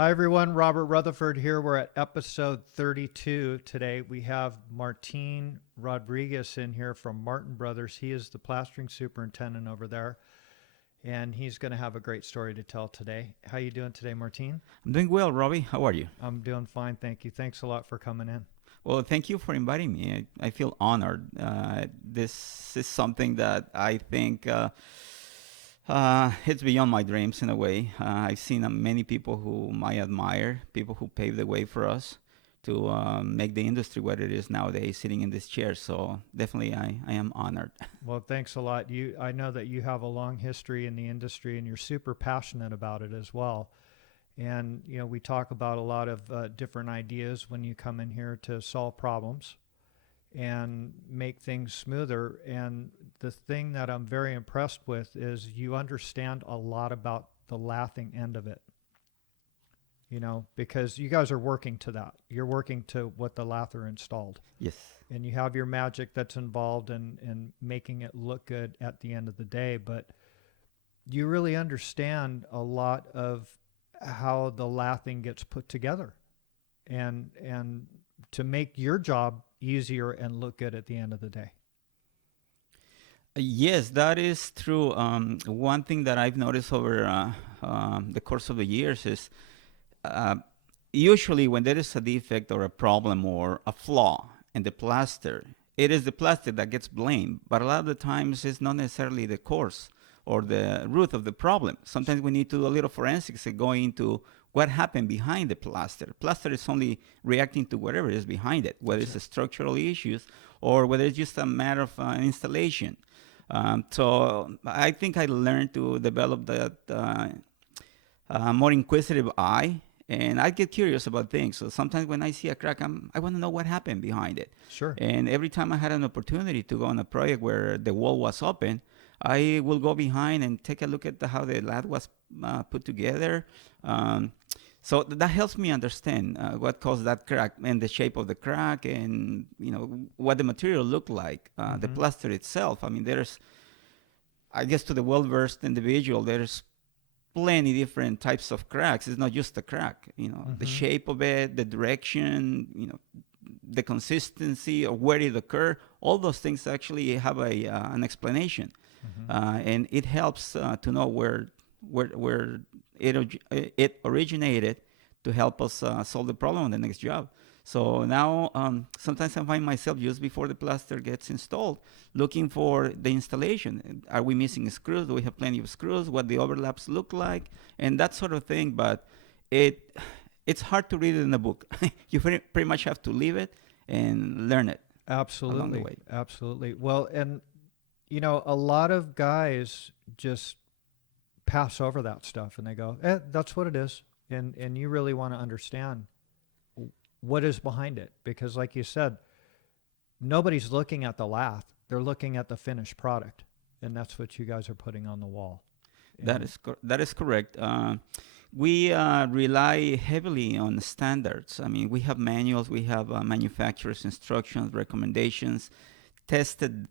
Hi, everyone. Robert Rutherford here. We're at episode 32 today. We have Martin Rodriguez in here from Martin Brothers. He is the plastering superintendent over there, and he's going to have a great story to tell today. How you doing today, Martin? I'm doing well, Robbie. How are you? I'm doing fine, thank you. Thanks a lot for coming in. Well, thank you for inviting me. I feel honored. This is something that I think it's beyond my dreams in a way. I've seen many people whom I admire, people who paved the way for us to make the industry what it is nowadays, sitting in this chair. So definitely, I am honored. Well, thanks a lot. I know that you have a long history in the industry, and you're super passionate about it as well. And, we talk about a lot of different ideas when you come in here to solve problems and make things smoother. And the thing that I'm very impressed with is you understand a lot about the lathing end of it, because you guys are working to that. You're working to what the lather installed. Yes. And you have your magic that's involved in making it look good at the end of the day. But you really understand a lot of how the lathing gets put together and to make your job easier and look good at the end of the day. Yes, that is true. One thing that I've noticed over the course of the years is uh, usually when there is a defect or a problem or a flaw in the plaster, it is the plaster that gets blamed. But a lot of the times it's not necessarily the cause or the root of the problem. Sometimes we need to do a little forensics and go into what happened behind the plaster. Plaster is only reacting to whatever is behind it, whether it's the structural issues or whether it's just a matter of installation. So I think I learned to develop that more inquisitive eye, and I get curious about things. So sometimes when I see a crack, I want to know what happened behind it. Sure. And every time I had an opportunity to go on a project where the wall was open, I will go behind and take a look at how the lath was put together. So that helps me understand what caused that crack and the shape of the crack, and what the material looked like, the plaster itself. I mean, I guess to the well-versed individual, there's plenty different types of cracks. It's not just a crack. The shape of it, the direction, the consistency, or where it occurred. All those things actually have an explanation, and it helps to know where it originated to help us solve the problem on the next job. So now sometimes I find myself just before the plaster gets installed looking for the installation. Are we missing screws? Do we have plenty of screws? What the overlaps look like? And that sort of thing. But it's hard to read it in a book. You pretty much have to live it and learn it along the Absolutely. way. Absolutely. Well, and, a lot of guys just pass over that stuff and they go, that's what it is. And you really want to understand what is behind it, because like you said, nobody's looking at the lath, they're looking at the finished product, and that's what you guys are putting on the wall. That is correct. We rely heavily on standards. I mean, we have manuals, we have manufacturers' instructions, recommendations, tested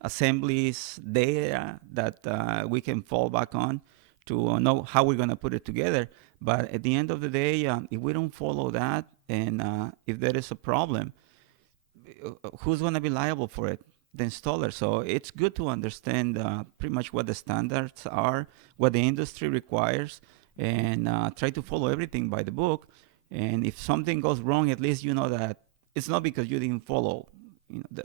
assemblies, data that we can fall back on to know how we're going to put it together. But at the end of the day, if we don't follow that, and if there is a problem, who's going to be liable for it? The installer. So it's good to understand pretty much what the standards are, what the industry requires, and try to follow everything by the book. And if something goes wrong, at least you know that it's not because you didn't follow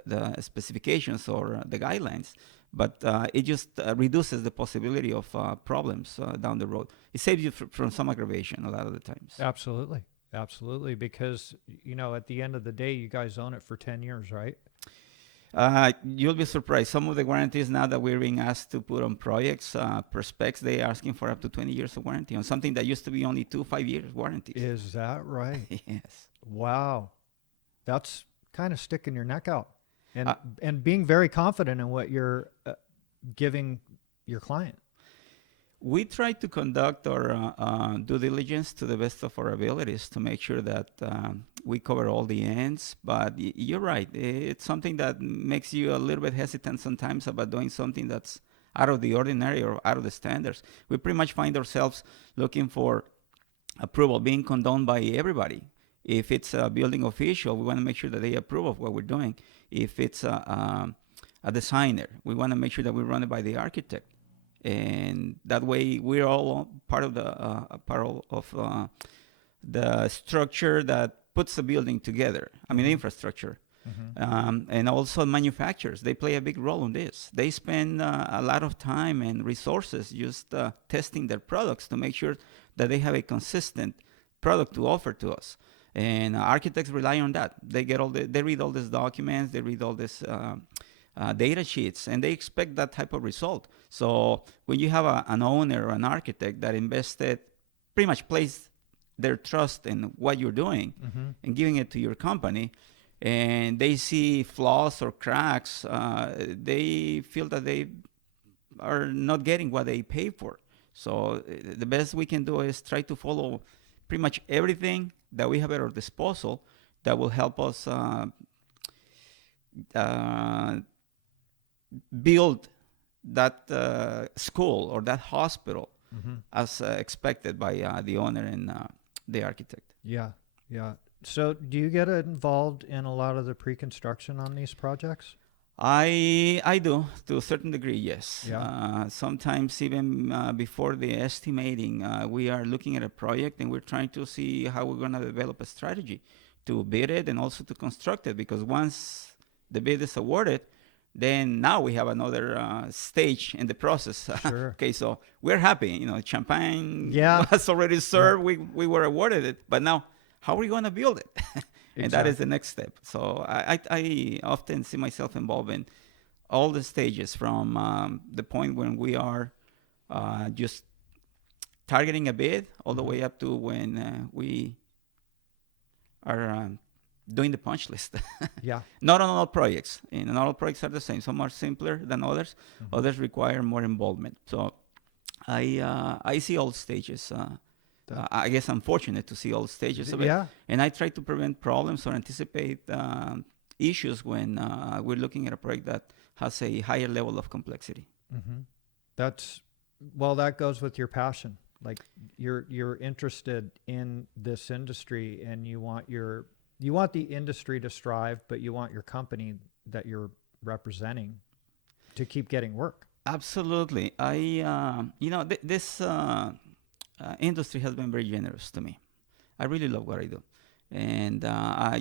the specifications or the guidelines, but it just reduces the possibility of problems down the road. It saves you from some aggravation a lot of the times. Absolutely. Absolutely. Because, at the end of the day, you guys own it for 10 years, right? You'll be surprised. Some of the warranties now that we're being asked to put on projects, per specs, they're asking for up to 20 years of warranty on something that used to be only 5 years warranties. Is that right? Yes. Wow. That's kind of sticking your neck out and Uh, and being very confident in what you're giving your client. We try to conduct our due diligence to the best of our abilities to make sure that we cover all the ends. But you're right. It's something that makes you a little bit hesitant sometimes about doing something that's out of the ordinary or out of the standards. We pretty much find ourselves looking for approval being condoned by everybody. If it's a building official, we want to make sure that they approve of what we're doing. If it's a designer, we want to make sure that we run it by the architect, and that way we're all part of the structure that puts the building together. I mean, infrastructure. And also manufacturers, they play a big role in this. They spend a lot of time and resources just testing their products to make sure that they have a consistent product to offer to us. And architects rely on that. They read all these documents, they read all these data sheets, and they expect that type of result. So when you have an owner or an architect that invested, pretty much placed their trust in what you're doing and giving it to your company, and they see flaws or cracks, they feel that they are not getting what they pay for. So the best we can do is try to follow pretty much everything that we have at our disposal that will help us build that school or that hospital as expected by the owner and the architect. Yeah, yeah. So do you get involved in a lot of the pre-construction on these projects? I do, to a certain degree, yes. Yeah. Sometimes even before the estimating, we are looking at a project and we're trying to see how we're going to develop a strategy to bid it and also to construct it, because once the bid is awarded, then now we have another stage in the process. Sure. Okay, so we're happy, champagne Yeah. was already served, we were awarded it, but now how are we going to build it? And that is the next step. So I often see myself involved in all the stages, from the point when we are just targeting a bid all the way up to when we are doing the punch list. Yeah. Not on all projects. Not all projects are the same. Some are simpler than others. Others require more involvement. So I see all stages. I guess I'm fortunate to see all stages of it. Yeah. And I try to prevent problems or anticipate issues when we're looking at a project that has a higher level of complexity. That goes with your passion. Like you're interested in this industry, and you want the industry to strive, but you want your company that you're representing to keep getting work. Absolutely. This industry has been very generous to me. I really love what I do. And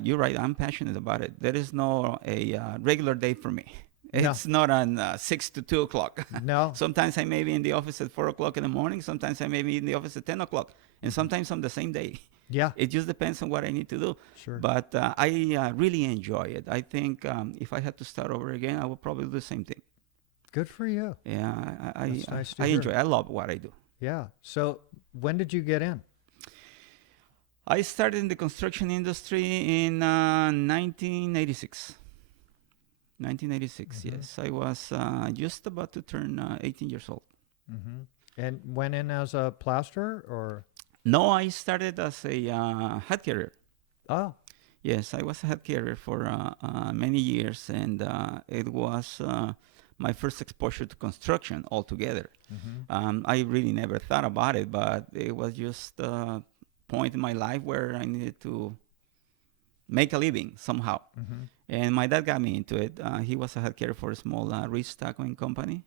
you're right, I'm passionate about it. There is no a regular day for me. It's not on 6 to 2 o'clock. No. Sometimes I may be in the office at 4 o'clock in the morning. Sometimes I may be in the office at 10 o'clock. And sometimes on the same day. Yeah. It just depends on what I need to do. Sure. But I really enjoy it. I think if I had to start over again, I would probably do the same thing. Good for you. Yeah, That's nice to I hear. enjoy it. I love what I do. Yeah. So when did you get in? I started in the construction industry in 1986. 1986, yes. I was just about to turn 18 years old. And went in as a plasterer, or? No, I started as a head carrier. Oh. Yes, I was a head carrier for many years, and it was my first exposure to construction altogether. I really never thought about it, but it was just a point in my life where I needed to make a living somehow. And my dad got me into it. He was a head carrier for a small stuccoing company.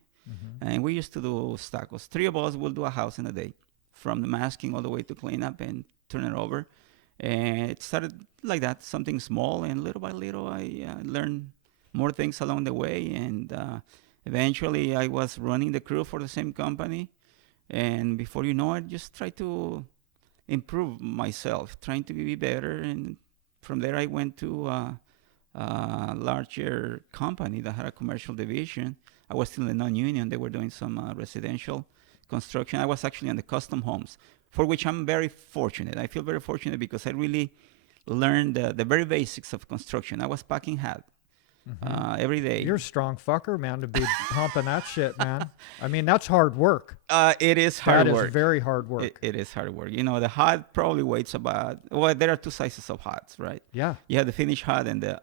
And we used to do stuccos. 3 of us will do a house in a day, from the masking all the way to cleanup and turn it over. And it started like that, something small. And little by little, I learned more things along the way. And eventually, I was running the crew for the same company. And before you know it, just try to improve myself, trying to be better. And from there, I went to a larger company that had a commercial division. I was still in the non-union. They were doing some residential construction. I was actually on the custom homes, for which I'm very fortunate. I feel very fortunate because I really learned the very basics of construction. I was packing hat every day. You're a strong fucker, man, to be humping that shit, man. I mean, that's hard work. It is hard work. That is very hard work. It is hard work. The hut probably weighs about, well, there are 2 sizes of huts, right? Yeah. You have the finished hut and the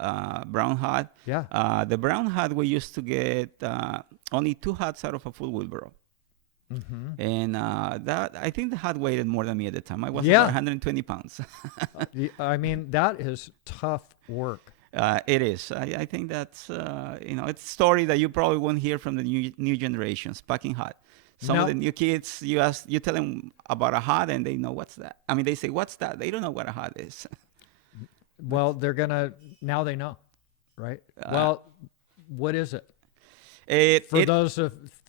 brown hut. Yeah. The brown hut, we used to get only 2 huts out of a full wheelbarrow. And that I think the hot weighted more than me at the time. I was Yeah. about 120 pounds. I mean, that is tough work. It is. I think that's it's a story that you probably won't hear from the new generations. Packing hot. Some of No. the new kids, you tell them about a hot, and they know what's that. I mean, they say, "What's that?" They don't know what a hot is. Well, now they know, right? Well, what is it?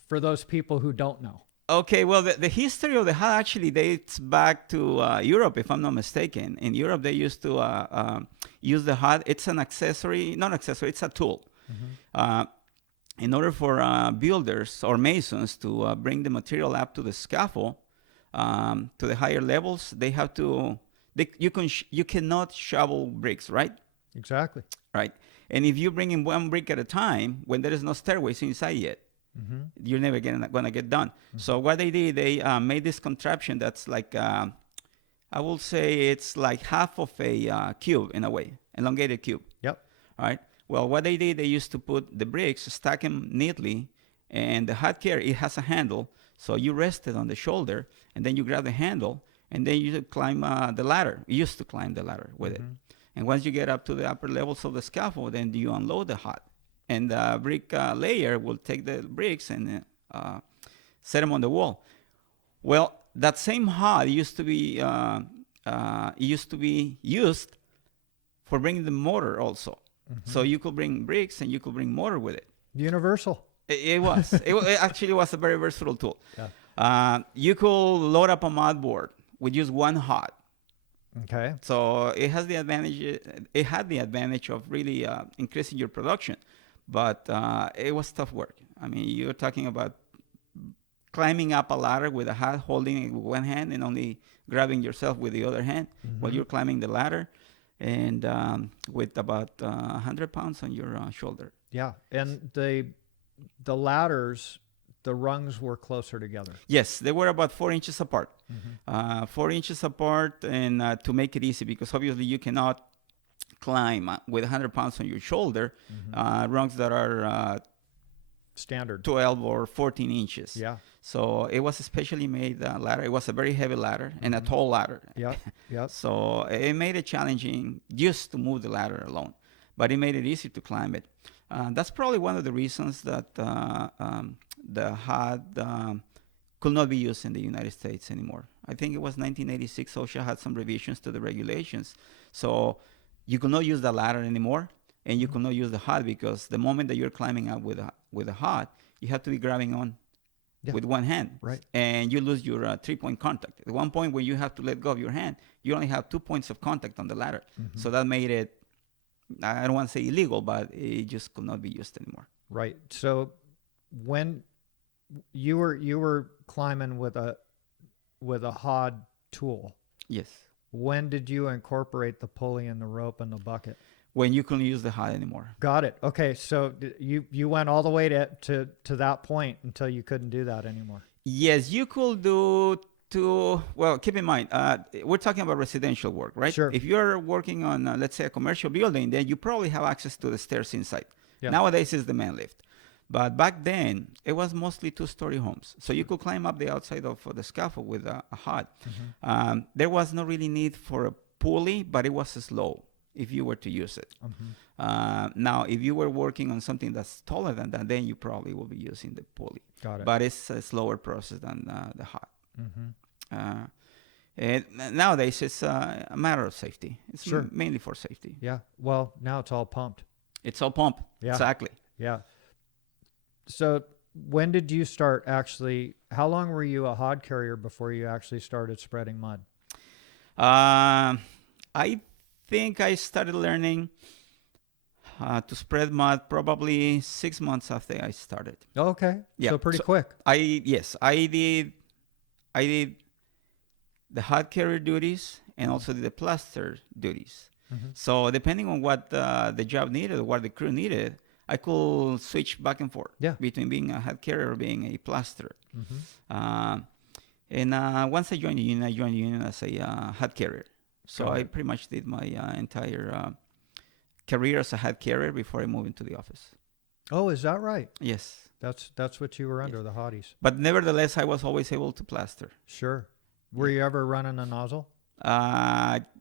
For those people who don't know. Okay, well, the history of the hat actually dates back to Europe, if I'm not mistaken. In Europe, they used to use the hat. It's an accessory, not accessory, it's a tool. In order for builders or masons to bring the material up to the scaffold, to the higher levels, they have to, you cannot shovel bricks, right? Exactly. Right. And if you bring in one brick at a time, when there is no stairways inside yet, you're never gonna get done. So what they did, they made this contraption that's like, I will say it's like half of a cube in a way, elongated cube. Yep. All right. Well, what they did, they used to put the bricks, stack them neatly, and the hot carrier, it has a handle, so you rest it on the shoulder, and then you grab the handle, and then you climb the ladder. You used to climb the ladder with it. And once you get up to the upper levels of the scaffold, then you unload the hot. And the brick layer will take the bricks and set them on the wall. Well, that same hot used to be used for bringing the mortar also. So you could bring bricks and you could bring mortar with it. Universal. It was. It actually was a very versatile tool. Yeah. You could load up a mud board with just one hot. Okay. So it has the advantage. It had the advantage of really increasing your production, but it was tough work. I mean, you're talking about climbing up a ladder with a hat, holding it with one hand, and only grabbing yourself with the other hand while you're climbing the ladder, and with about 100 pounds on your shoulder. Yeah, and the ladders, the rungs were closer together. Yes, they were about 4 inches apart. 4 inches apart, and to make it easy, because obviously you cannot climb with 100 pounds on your shoulder rungs that are standard 12 or 14 inches. Yeah. So it was a specially made ladder. It was a very heavy ladder and a tall ladder. Yeah. Yeah. So it made it challenging just to move the ladder alone, but it made it easy to climb it. That's probably one of the reasons that the hot could not be used in the United States anymore. I think it was 1986, OSHA had some revisions to the regulations. So you could not use the ladder anymore, and you could not use the hot, because the moment that you're climbing up with a hot, you have to be grabbing on with one hand. Right. And you lose your 3-point contact. At one point when you have to let go of your hand, you only have 2 points of contact on the ladder. So that made it, I don't want to say illegal, but it just could not be used anymore. Right. So when you were climbing with a hod tool, Yes. when did you incorporate the pulley and the rope and the bucket? When you couldn't use the hot anymore. Got it. Okay, so you went all the way to that point until you couldn't do that anymore. Yes, you could do well, keep in mind, we're talking about residential work, right? Sure. If you're working on, let's say, a commercial building, then you probably have access to the stairs inside. Yeah. Nowadays, it's the man lift. But back then, it was mostly 2-story homes. So you could climb up the outside of the scaffold with a hod. There was no really need for a pulley, but it was slow if you were to use it. Now, if you were working on something that's taller than that, then you probably will be using the pulley. Got it. But it's a slower process than the hot. And nowadays, it's a matter of safety. It's Sure. mainly for safety. Yeah. Well, now it's all pumped. It's all pump. Yeah. Exactly. Yeah. So when did you start actually, how long were you a hod carrier before you actually started spreading mud? I think I started learning to spread mud probably 6 months after I started. Okay. Yeah. So pretty So quick. I did the hot carrier duties and also the plaster duties. So depending on what the job needed, or what the crew needed, I could switch back and forth between being a hot carrier or being a plasterer. And once I joined the union as a hot carrier. So I pretty much did my entire career as a hot carrier before I moved into the office. Oh, is that right? Yes. That's what you were Yes. under, the Hobbies. But nevertheless, I was always able to plaster. Sure. Were you ever running a nozzle?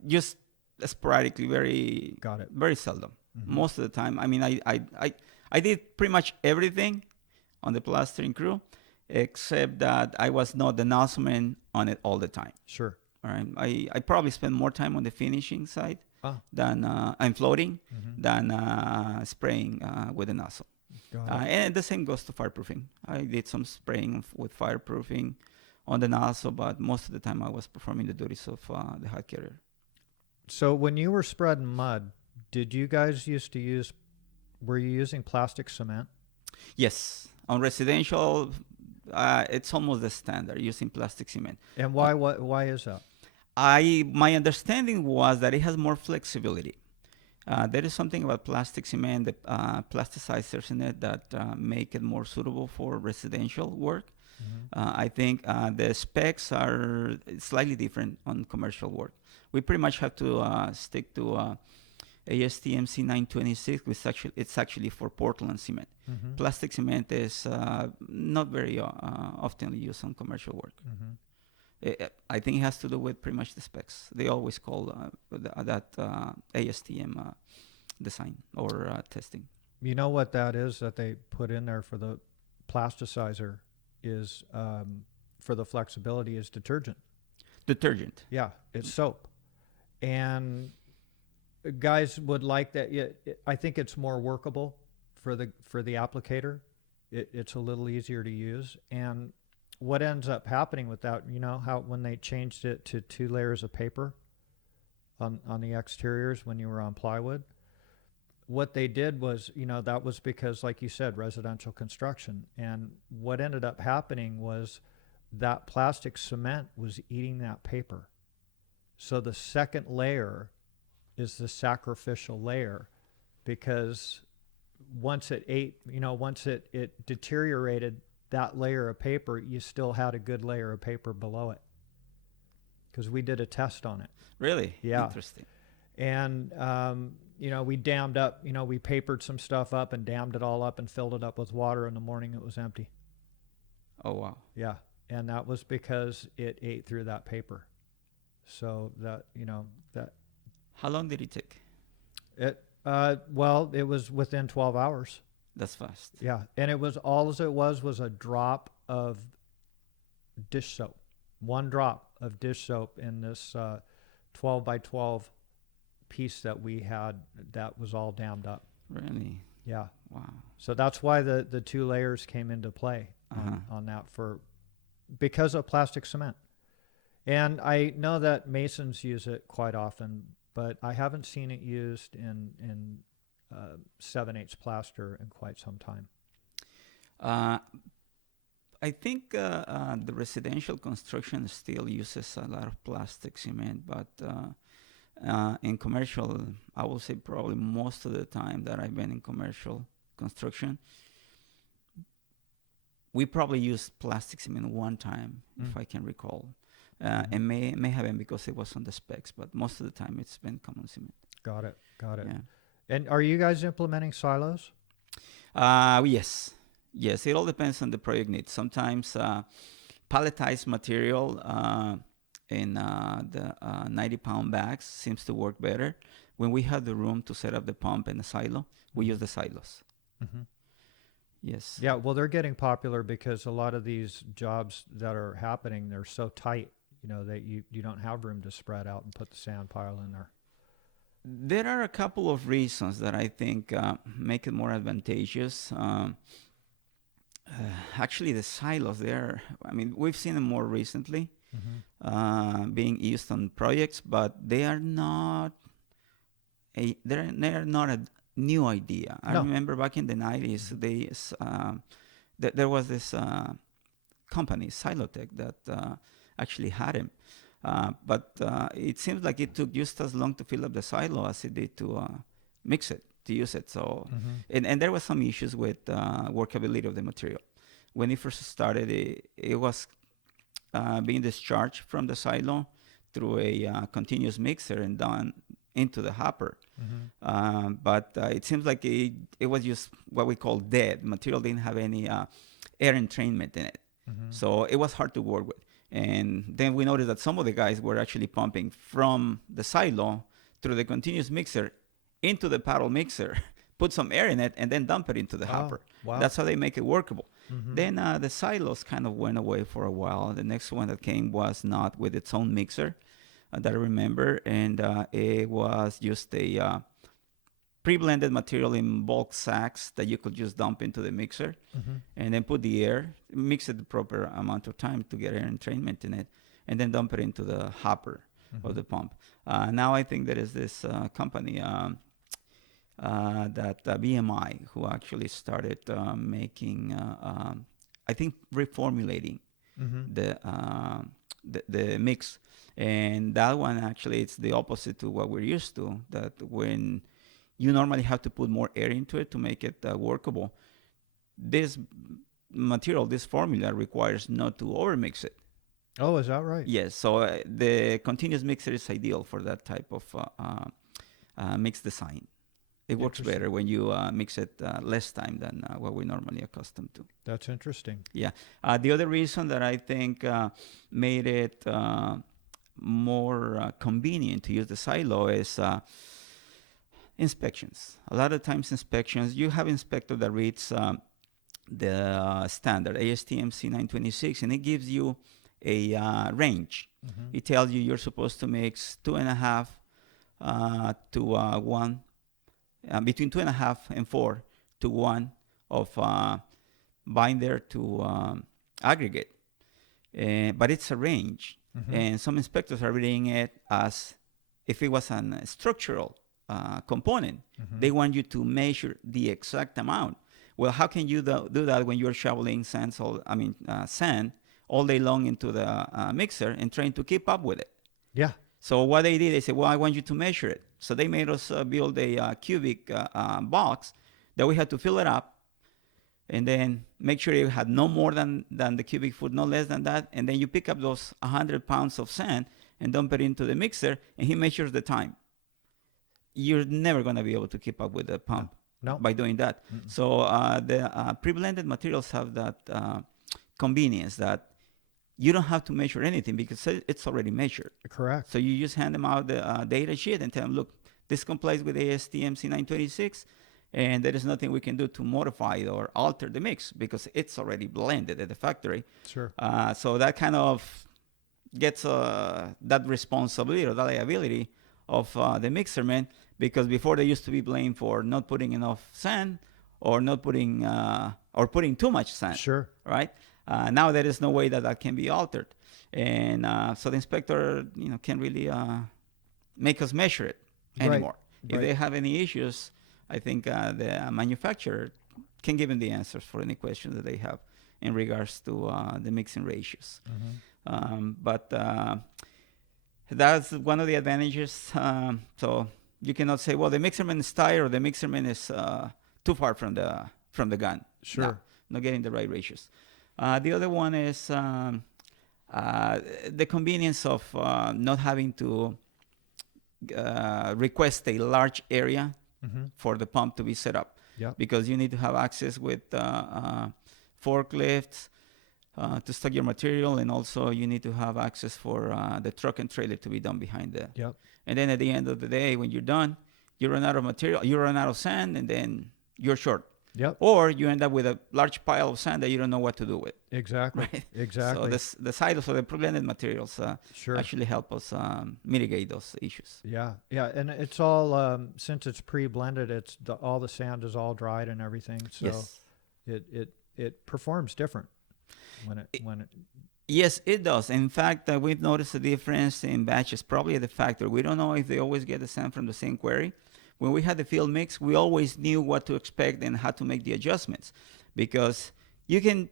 Just sporadically, very Got it. very seldom. Mm-hmm. Most of the time, I mean, I did pretty much everything on the plastering crew, except that I was not the nozzleman on it all the time. Sure. All right, I probably spend more time on the finishing side Ah. than I'm floating Mm-hmm. than spraying with a nozzle. Got it. And the same goes to fireproofing. I did some spraying with fireproofing on the nozzle, but most of the time I was performing the duties of the hot carrier. So when you were spreading mud, did you guys used to use? Were you using plastic cement? Yes, on residential, it's almost the standard using plastic cement. And why? Why is that? My understanding was that it has more flexibility. There is something about plastic cement, the plasticizers in it that make it more suitable for residential work. Mm-hmm. I think the specs are slightly different on commercial work. We pretty much have to stick to ASTM C926, which it's actually for Portland cement. Mm-hmm. Plastic cement is not very often used on commercial work. Mm-hmm. I think it has to do with pretty much the specs. They always call that ASTM design or testing. You know what that is that they put in there for the plasticizer is for the flexibility is detergent. Detergent. Yeah, it's soap, and guys would like that. I think it's more workable for the applicator. It's a little easier to use. And what ends up happening with that, you know, how when they changed it to 2 layers of paper on the exteriors when you were on plywood, what they did was, you know, that was because, like you said, residential construction. And what ended up happening was that plastic cement was eating that paper. So the second layer is the sacrificial layer, because once it ate, you know, once it deteriorated that layer of paper, you still had a good layer of paper below it. Because we did a test on it. Really? Yeah. Interesting. And, you know, we dammed up, you know, we papered some stuff up and dammed it all up and filled it up with water. In the morning, it was empty. Oh, wow. Yeah. And that was because it ate through that paper. So that, you know, that. How long did it take? Well, it was within 12 hours. That's fast. Yeah. And it was all as it was a drop of dish soap. One drop of dish soap in this 12 by 12 piece that we had that was all dammed up. Really? Yeah. Wow. So that's why the 2 layers came into play on that because of plastic cement. And I know that masons use it quite often, but I haven't seen it used in 7/8 plaster in quite some time. I think the residential construction still uses a lot of plastic cement, but in commercial, I will say probably most of the time that I've been in commercial construction, we probably used plastic cement one time, if I can recall. It may have been because it was on the specs, but most of the time it's been common cement. Got it. Yeah. And are you guys implementing silos? Yes. Yes, it all depends on the project needs. Sometimes palletized material in the 90-pound bags seems to work better. When we have the room to set up the pump and the silo, we use the silos. Mm-hmm. Yes. Yeah, well, they're getting popular because a lot of these jobs that are happening, they're so tight, you know, that you don't have room to spread out and put the sand pile in there. There are a couple of reasons that I think make it more advantageous. Actually, the silos I mean, we've seen them more recently being used on projects, but they are not they're not a new idea. I remember back in the 90s, there was this company, Silotech, that actually had him. But it seems like it took just as long to fill up the silo as it did to mix it, to use it. So, and there was some issues with workability of the material. When it first started, it was being discharged from the silo through a continuous mixer and down into the hopper. But it seems like it was just what we call dead. Material didn't have any air entrainment in it. So it was hard to work with. And then we noticed that some of the guys were actually pumping from the silo through the continuous mixer into the paddle mixer, put some air in it, and then dump it into the hopper. Wow. That's how they make it workable. Then the silos kind of went away for a while. The next one that came was not with its own mixer that I remember, and it was just a pre-blended material in bulk sacks that you could just dump into the mixer and then put the air, mix it the proper amount of time to get air entrainment in it, and then dump it into the hopper of the pump. Now I think there is this company that BMI who actually started making, I think, reformulating the mix. And that one actually, it's the opposite to what we're used to, that when you normally have to put more air into it to make it workable, this material, this formula requires not to overmix it. Oh, is that right? Yes, so the continuous mixer is ideal for that type of mix design. It works better when you mix it less time than what we're normally accustomed to. That's interesting. Yeah. The other reason that I think made it more convenient to use the silo is inspections. A lot of times inspections, you have inspector that reads the standard ASTM C926, and it gives you a range. It tells you you're supposed to mix 2.5 to 1, between 2.5 and 4 to 1 of binder to aggregate. But it's a range. And some inspectors are reading it as if it was a structural component. They want you to measure the exact amount. Well, how can you do that when you're shoveling sand all day long into the mixer and trying to keep up with it? Yeah. So what they did, they said, well, I want you to measure it. So they made us build a cubic box that we had to fill it up and then make sure it had no more than the cubic foot, no less than that. And then you pick up those 100 pounds of sand and dump it into the mixer, and he measures the time. You're never going to be able to keep up with the pump by doing that. So the pre-blended materials have that convenience that you don't have to measure anything because it's already measured. Correct. So you just hand them out the data sheet and tell them, look, this complies with ASTM C926, and there is nothing we can do to modify it or alter the mix because it's already blended at the factory. Sure. So that kind of gets that responsibility or that liability of the mixerman, because before they used to be blamed for not putting enough sand or not putting or putting too much sand. Sure. Right. Now there is no way that can be altered, and so the inspector, can really make us measure it anymore. If they have any issues, I think the manufacturer can give them the answers for any questions that they have in regards to the mixing ratios. But that's one of the advantages. So you cannot say, well, the mixerman is tired or the mixerman is too far from the gun. Sure. No, not getting the right ratios. The other one is the convenience of not having to request a large area for the pump to be set up. Yep. Because you need to have access with forklifts to stock your material, and also you need to have access for the truck and trailer to be done behind there. Yep. And then at the end of the day, when you're done, you run out of material, you run out of sand, and then you're short. Yep. Or you end up with a large pile of sand that you don't know what to do with. Exactly. Right? Exactly. So the silos or the pre-blended materials Sure. actually help us mitigate those issues. Yeah. Yeah. And it's all, since it's pre-blended, all the sand is all dried and everything. So Yes. it performs different when it. Yes, it does. In fact, we've noticed a difference in batches, probably at the factory. We don't know if they always get the sand from the same quarry. When we had the field mix, we always knew what to expect and how to make the adjustments, because you can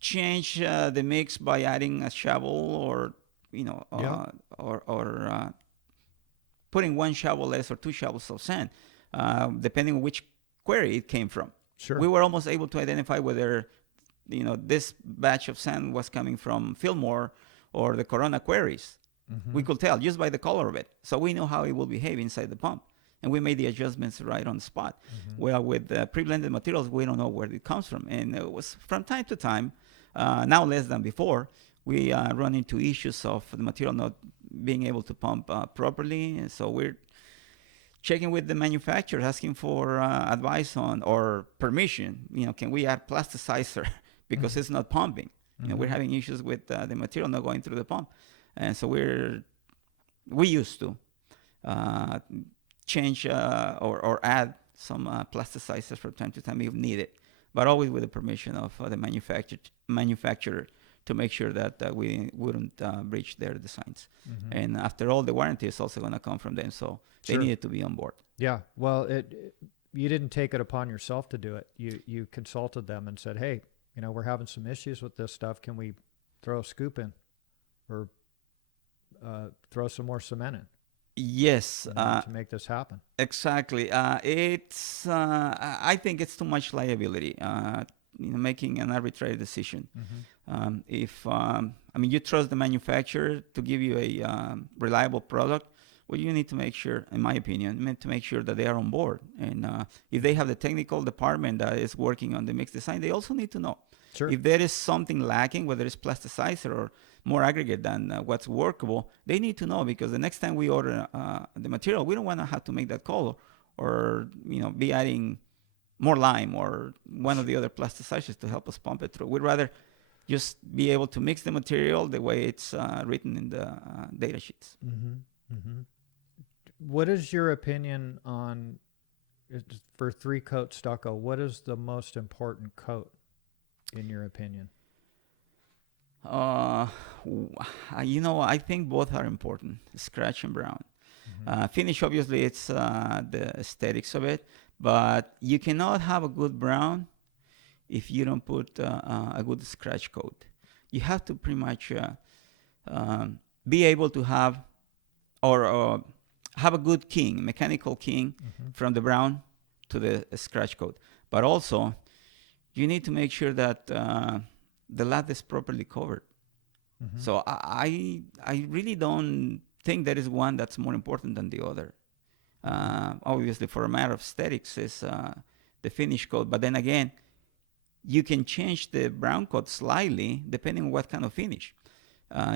change the mix by adding a shovel or putting one shovel less or 2 shovels of sand, depending on which quarry it came from. Sure. We were almost able to identify whether this batch of sand was coming from Fillmore or the Corona quarries. We could tell just by the color of it. So we know how it will behave inside the pump. and we made the adjustments right on the spot. Well, with pre-blended materials, we don't know where it comes from, and it was from time to time, now less than before, we run into issues of the material not being able to pump properly, and so we're checking with the manufacturer, asking for advice on or permission. Can we add plasticizer because it's not pumping? We're having issues with the material not going through the pump, and so we used to change or add some plasticizers from time to time if needed, but always with the permission of the manufacturer to make sure that we wouldn't breach their designs. And after all, the warranty is also going to come from them, so they needed to be on board. Yeah, well, you didn't take it upon yourself to do it. You consulted them and said, hey, we're having some issues with this stuff. Can we throw a scoop in or throw some more cement in? Yes. To make this happen. Exactly. I think it's too much liability, making an arbitrary decision. If you trust the manufacturer to give you a reliable product, well, you need to make sure, in my opinion, to make sure that they are on board. And if they have the technical department that is working on the mix design, they also need to know. Sure. If there is something lacking, whether it's plasticizer or more aggregate than what's workable, they need to know, because the next time we order the material, we don't want to have to make that call or be adding more lime or one of the other plasticizers to help us pump it through. We'd rather just be able to mix the material the way it's written in the data sheets. What is your opinion on, for 3-coat stucco, what is the most important coat in your opinion? I think both are important, scratch and brown. Finish, obviously, it's the aesthetics of it, but you cannot have a good brown if you don't put a good scratch coat. You have to pretty much be able to have or have a good king, mechanical king, from the brown to the scratch coat. But also, you need to make sure that the lath is properly covered. So I really don't think there is one that's more important than the other. Obviously, for a matter of aesthetics, is the finish coat. But then again, you can change the brown coat slightly depending on what kind of finish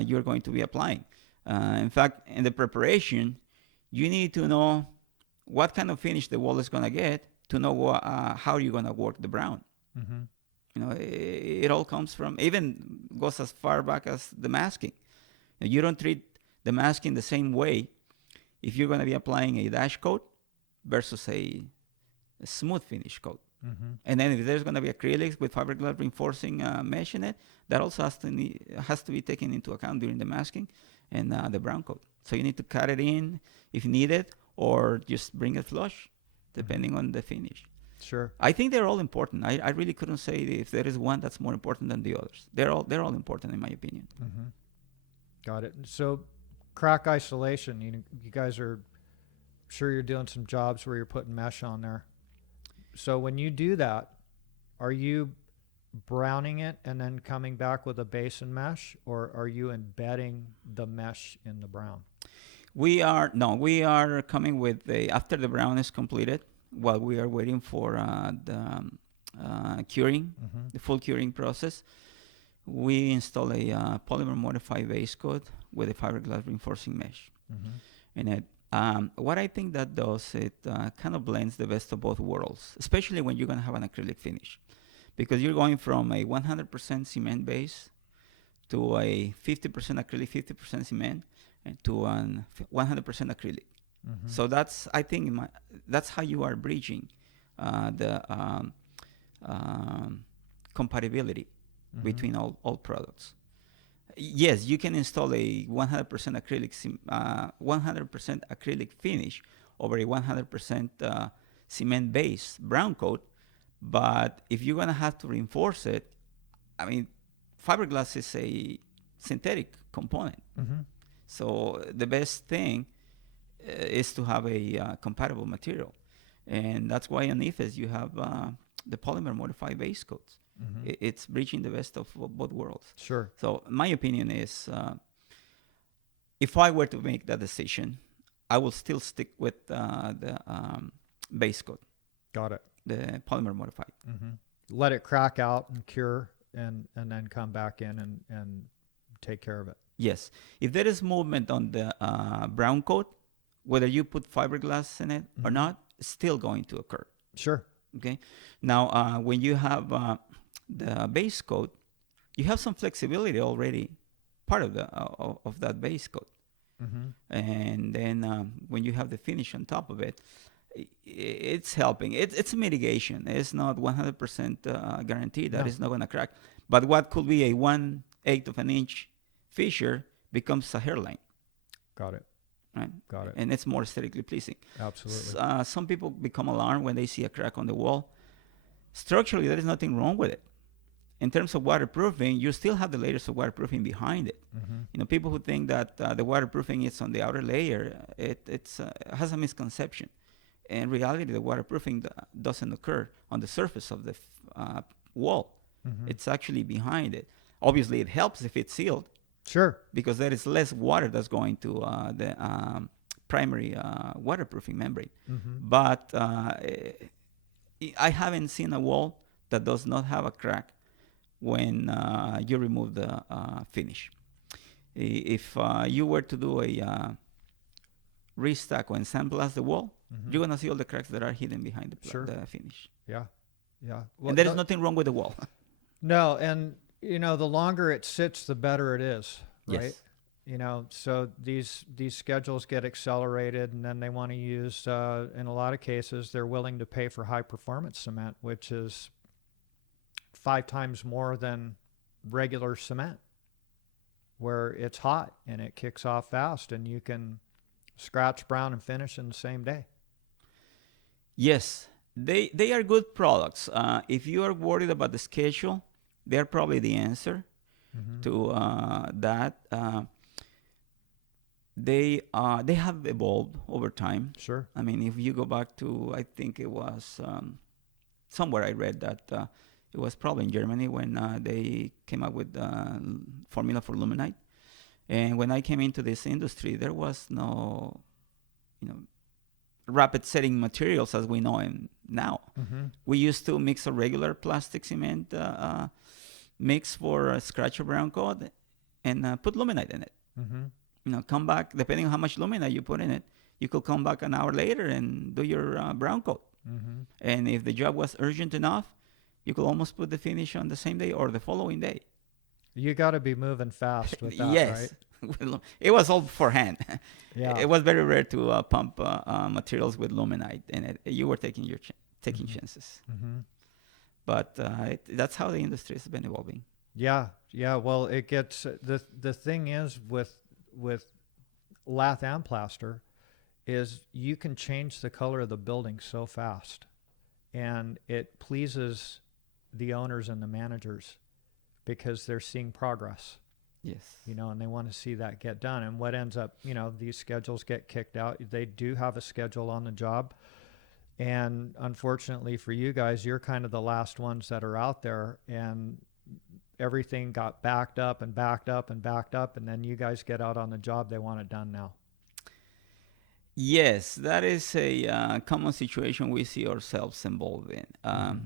you're going to be applying. In fact, in the preparation, you need to know what kind of finish the wall is going to get to know how you're going to work the brown. It all comes from, even goes as far back as the masking. You don't treat the masking the same way if you're going to be applying a dash coat versus a smooth finish coat. And then if there's going to be acrylics with fiberglass reinforcing mesh in it, that also has to be taken into account during the masking and the brown coat. So you need to cut it in if needed, or just bring it flush, depending on the finish. Sure. I think they're all important. I really couldn't say if there is one that's more important than the others. They're all important, in my opinion. Got it. So crack isolation, you guys are, sure you're doing some jobs where you're putting mesh on there. So when you do that, are you browning it and then coming back with a base and mesh, or are you embedding the mesh in the brown? We are coming with after the brown is completed, while we are waiting for the curing, the full curing process, we install a polymer modified base coat with a fiberglass reinforcing mesh. And it, what I think that does, it kind of blends the best of both worlds, especially when you're going to have an acrylic finish, because you're going from a 100% cement base to a 50% acrylic, 50% cement, and to a 100% acrylic. So that's, I think, that's how you are bridging the compatibility between all products. Yes, you can install a 100% acrylic finish over a 100% cement base brown coat, but if you're gonna have to reinforce it, I mean, fiberglass is a synthetic component. So the best thing is to have a compatible material, and that's why on eifs you have the polymer modified base coats. It's bridging the best of both worlds. Sure. So my opinion is, if I were to make that decision, I will still stick with the base coat, Got it. the polymer modified. Mm-hmm. Let it crack out and cure, and then come back in and take care of it. Yes. If there is movement on the brown coat, whether you put fiberglass in it or not, it's still going to occur. Sure. Okay. Now, when you have the base coat, you have some flexibility already, part of the of that base coat. And then when you have the finish on top of it, it's helping. It's a mitigation. It's not 100% guaranteed that it's not going to crack. But what could be a 1/8 of an inch fissure becomes a hairline. Got it. Right? Got it. And it's more aesthetically pleasing. Absolutely. Some people become alarmed when they see a crack on the wall. Structurally, there is nothing wrong with it. In terms of waterproofing, you still have the layers of waterproofing behind it. You know, people who think that the waterproofing is on the outer layer, it has a misconception. In reality, the waterproofing doesn't occur on the surface of the wall. It's actually behind it. Obviously, it helps if it's sealed. Sure. Because there is less water that's going to the primary waterproofing membrane. But I haven't seen a wall that does not have a crack when you remove the finish. If you were to do a restucco and sandblast the wall, you're going to see all the cracks that are hidden behind the finish. Yeah. Yeah. Well, And there is nothing wrong with the wall. No, and you know, the longer it sits, the better it is, right? Yes. You know, so these schedules get accelerated, and then they want to use, in a lot of cases, they're willing to pay for high performance cement, which is 5 times more than regular cement, where it's hot and it kicks off fast, and you can scratch, brown, and finish in the same day. Yes, they are good products. If you are worried about the schedule, they're probably the answer to that. They have evolved over time. Sure. I mean, if you go back to, I think it was somewhere I read that it was probably in Germany when they came up with the formula for luminite. And when I came into this industry, there was no, rapid setting materials as we know them now. We used to mix a regular plastic cement mix for a scratch or brown coat and put luminite in it. Come back, depending on how much luminite you put in it, you could come back an hour later and do your brown coat. And if the job was urgent enough, you could almost put the finish on the same day or the following day. You got to be moving fast with that, yes. right? It was all for hand. Yeah. It was very rare to pump materials with luminite in it. You were taking chances. But that's how the industry has been evolving. Yeah. Well, it gets the thing is with lath and plaster is you can change the color of the building so fast, and it pleases the owners and the managers because they're seeing progress. Yes. And they want to see that get done. And what ends up, these schedules get kicked out. They do have a schedule on the job. And unfortunately for you guys, you're kind of the last ones that are out there, and everything got backed up and backed up and backed up. And then you guys get out on the job. They want it done now. Yes, that is a common situation we see ourselves involved in.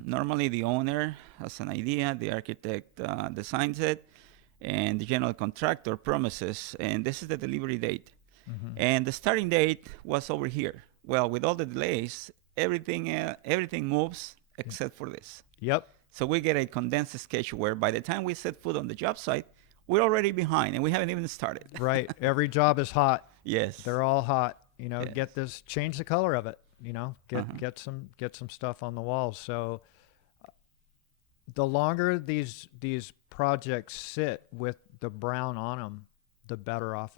Normally the owner has an idea, the architect designs it, and the general contractor promises, and this is the delivery date. And the starting date was over here. Well, with all the delays, everything moves except for this. Yep. So we get a condensed schedule where by the time we set foot on the job site, we're already behind and we haven't even started. Right. Every job is hot. Yes. They're all hot. Yes. Get this, change the color of it, get some stuff on the walls. So the longer these projects sit with the brown on them, the better off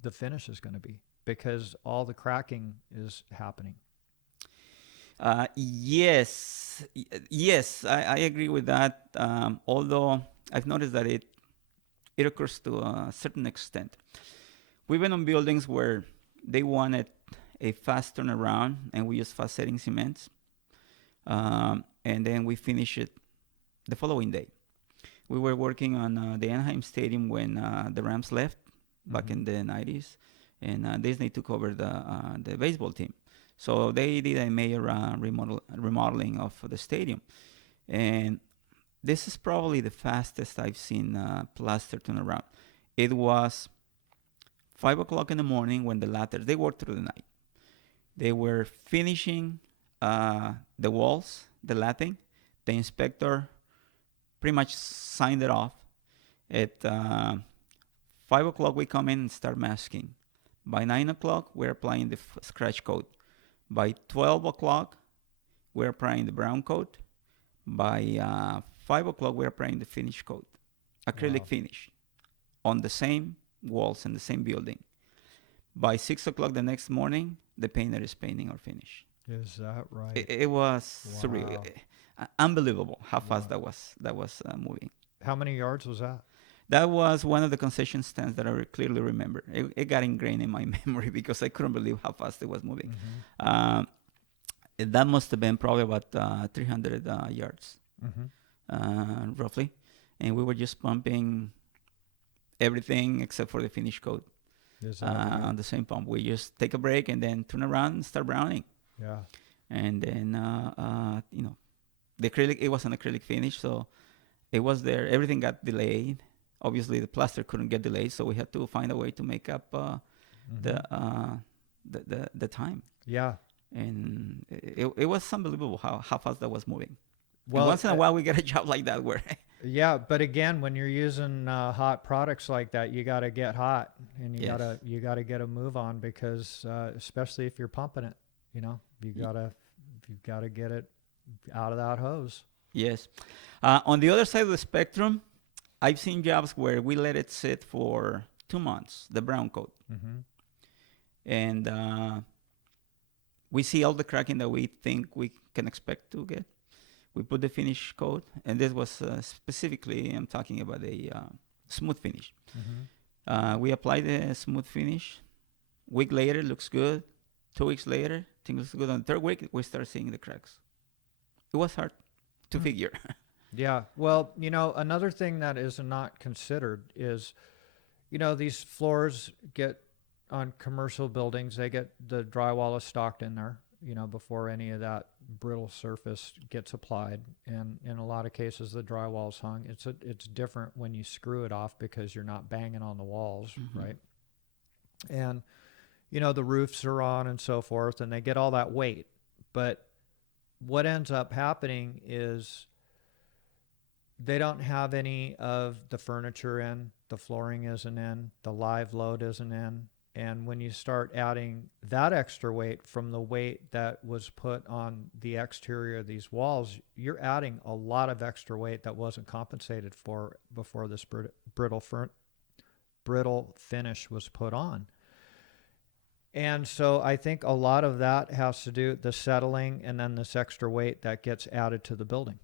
the finish is going to be, because all the cracking is happening. Yes, I agree with that. Although I've noticed that it occurs to a certain extent. We've been on buildings where they wanted a fast turnaround, and we use fast setting cements, and then we finish it the following day. We were working on the Anaheim Stadium when the Rams left back in the 90s, and Disney took over the baseball team. So they did a major remodeling of the stadium, and this is probably the fastest I've seen plaster turn around. It was 5 o'clock in the morning when the lathers, they worked through the night. They were finishing the walls, the lathing. The inspector pretty much signed it off. At 5 o'clock, we come in and start masking. By 9 o'clock, we're applying the scratch coat. By 12 o'clock, we're applying the brown coat. By 5 o'clock, we're applying the finish coat, acrylic finish, on the same walls in the same building. By 6 o'clock the next morning, the painter is painting our finish. Is that right? It was surreal, unbelievable how fast that was moving. How many yards was that? That was one of the concession stands that I clearly remember. It got ingrained in my memory because I couldn't believe how fast it was moving. That must have been probably about 300 yards, roughly. And we were just pumping everything except for the finish coat on the same pump. We just take a break and then turn around and start browning. Yeah. And then, the acrylic, it was an acrylic finish, so it was there. Everything got delayed. Obviously, the plaster couldn't get delayed, so we had to find a way to make up the time. Yeah. And it was unbelievable how fast that was moving. Well, and once in a while, we get a job like that where... Yeah, but again, when you're using hot products like that, you got to get hot, and you gotta get a move on, because especially if you're pumping it, you gotta get it out of that hose. Yes. On the other side of the spectrum, I've seen jobs where we let it sit for 2 months, the brown coat, and we see all the cracking that we think we can expect to get. We put the finish coat, and this was specifically, I'm talking about a smooth finish. We apply the smooth finish. Week later, looks good. 2 weeks later, things looks good. On the third week, we start seeing the cracks. It was hard to figure. Yeah. Well, another thing that is not considered is, these floors get on commercial buildings, they get the drywall is stocked in there, before any of that brittle surface gets applied. And in a lot of cases, the drywall's hung. It's different when you screw it off, because you're not banging on the walls, right? And, the roofs are on and so forth, and they get all that weight. But what ends up happening is they don't have any of the furniture in, the flooring isn't in, the live load isn't in. And when you start adding that extra weight from the weight that was put on the exterior of these walls, you're adding a lot of extra weight that wasn't compensated for before this brittle finish was put on. And so I think a lot of that has to do with the settling, and then this extra weight that gets added to the building.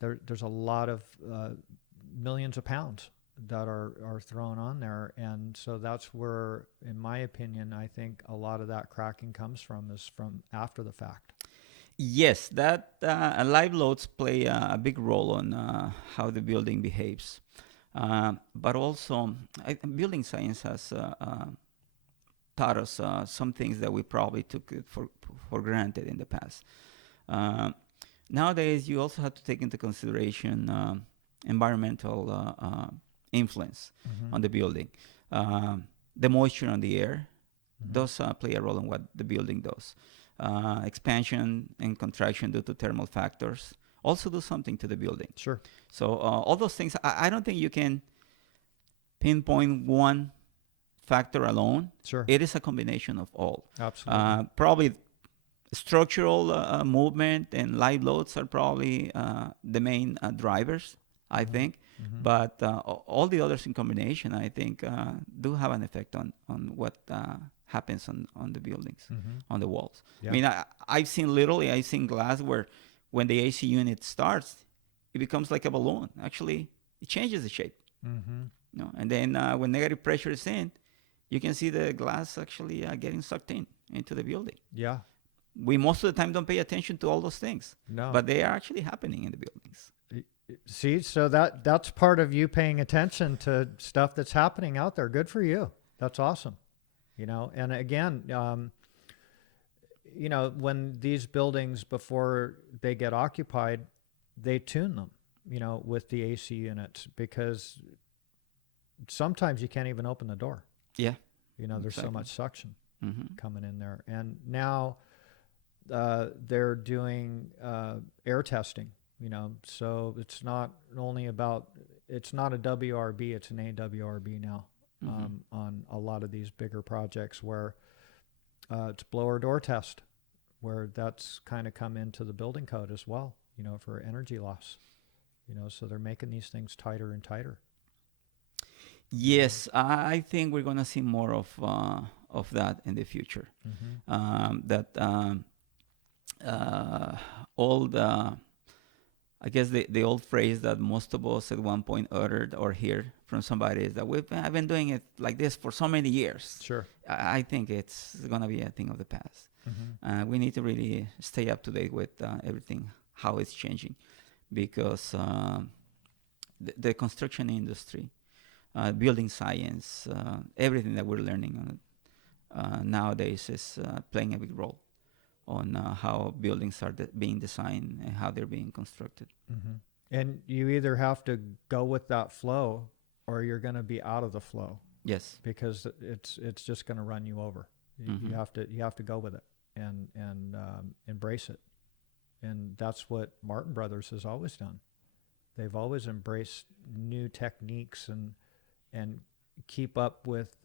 There's a lot of millions of pounds that are thrown on there. And so that's where, in my opinion, I think a lot of that cracking comes from, is from after the fact. Yes, that live loads play a big role on how the building behaves. But also, building science has taught us some things that we probably took for granted in the past. Nowadays, you also have to take into consideration environmental influence on the building. The moisture on the air does play a role in what the building does. Expansion and contraction due to thermal factors also do something to the building. Sure. So all those things, I don't think you can pinpoint one factor alone. Sure. It is a combination of all. Absolutely. Probably structural movement and live loads are probably the main drivers, I think. But all the others in combination, I think, do have an effect on what happens on the buildings, on the walls. Yeah. I mean, I've seen glass where when the AC unit starts, it becomes like a balloon. Actually, it changes the shape. And then when negative pressure is in, you can see the glass actually getting sucked into the building. Yeah. We most of the time don't pay attention to all those things. No. But they are actually happening in the buildings. See, so that's part of you paying attention to stuff that's happening out there. Good for you. That's awesome. you know. And again, you know, when these buildings, before they get occupied, they tune them, you know, with the AC units, because sometimes you can't even open the door. Yeah. You know, there's so Exactly. much suction Mm-hmm. coming in there. And now they're doing air testing, you know, so it's not only about, it's not a WRB, it's an AWRB now Mm-hmm. on a lot of these bigger projects where it's blower door test, where that's kind of come into the building code as well, you know, for energy loss, you know, so they're making these things tighter and tighter. Yes, I think we're gonna see more of that in the future. Mm-hmm. That old, I guess the old phrase that most of us at one point uttered or hear from somebody is that I've been doing it like this for so many years. Sure. I think it's gonna be a thing of the past. Mm-hmm. We need to really stay up to date with everything, how it's changing, because the construction industry, building science, everything that we're learning on nowadays is playing a big role on how buildings are being designed and how they're being constructed. Mm-hmm. And you either have to go with that flow, or you're going to be out of the flow, Yes. because it's just going to run you over. You Mm-hmm. have to go with it and embrace it. And that's what Martin Brothers has always done. They've always embraced new techniques and keep up with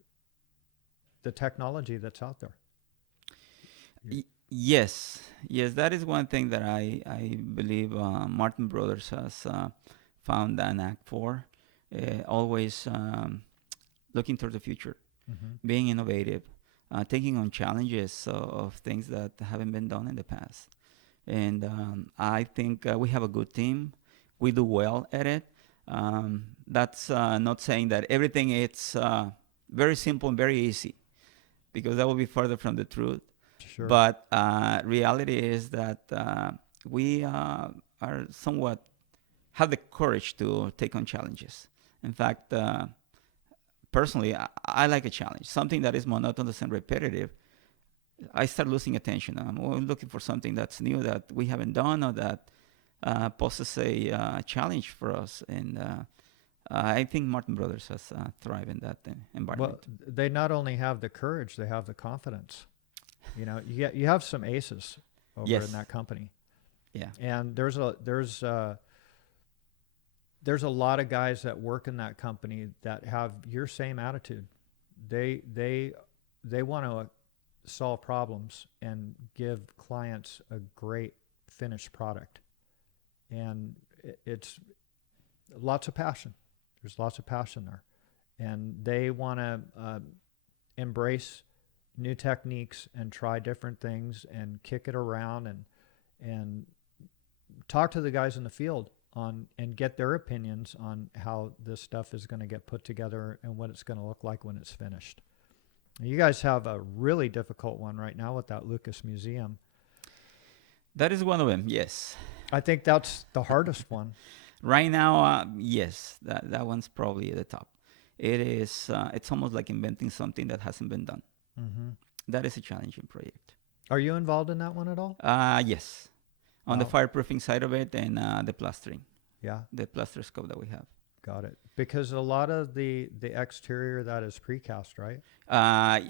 the technology that's out there. Yes, yes, that is one thing that I believe Martin Brothers has found an knack for. Always looking toward the future, Mm-hmm. being innovative, taking on challenges of things that haven't been done in the past. And I think we have a good team. We do well at it. That's not saying that everything is very simple and very easy, because that will be further from the truth. Sure. But reality is that we are somewhat have the courage to take on challenges. In fact, personally, I like a challenge, something that is monotonous and repetitive. I start losing attention. I'm looking for something that's new that we haven't done, or that poses a challenge for us. And I think Martin Brothers has thrived in that environment. Well, they not only have the courage, they have the confidence. You know, you have some aces over in Yes. that company, Yeah. and there's a lot of guys that work in that company that have your same attitude. They want to solve problems and give clients a great finished product, and it's lots of passion. There's lots of passion there, and they want to embrace new techniques and try different things and kick it around and talk to the guys in the field on and get their opinions on how this stuff is going to get put together and what it's going to look like when it's finished. You guys have a really difficult one right now with that Lucas Museum. That is one of them. Yes. I think that's the hardest one. Right now, yes, that one's probably at the top. It is. It's almost like inventing something that hasn't been done. Mm-hmm. That is a challenging project. Are you involved in that one at all? Yes, on the Wow. fireproofing side of it, and the plastering, Yeah, the plaster scope that we have. got it. Because a lot of the exterior that is precast, right?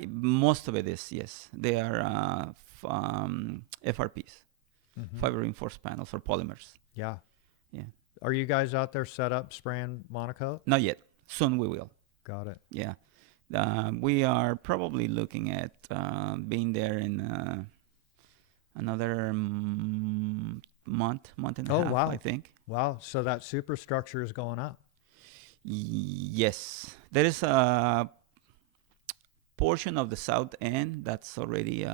Most of it is, yes. They are FRPs, Mm-hmm. fiber reinforced panels or polymers. Yeah. Yeah. Are you guys out there set up spraying Monaco? Not yet. Soon we will. Got it. Yeah. We are probably looking at being there in another month and a Oh, half, wow. I think. Wow. So that superstructure is going up. Yes. There is a portion of the south end that's already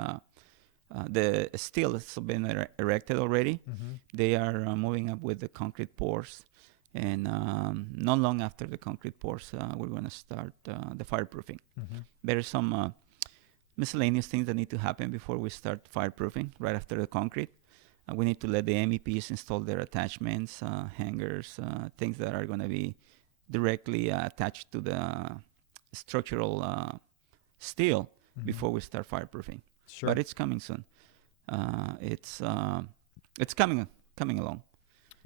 the steel has been erected already. Mm-hmm. They are moving up with the concrete pours, and not long after the concrete pours, we're going to start the fireproofing. Mm-hmm. There are some miscellaneous things that need to happen before we start fireproofing. Right after the concrete, we need to let the MEPs install their attachments, hangers, things that are going to be directly attached to the structural steel before we start fireproofing. Sure. But it's coming soon. It's coming along.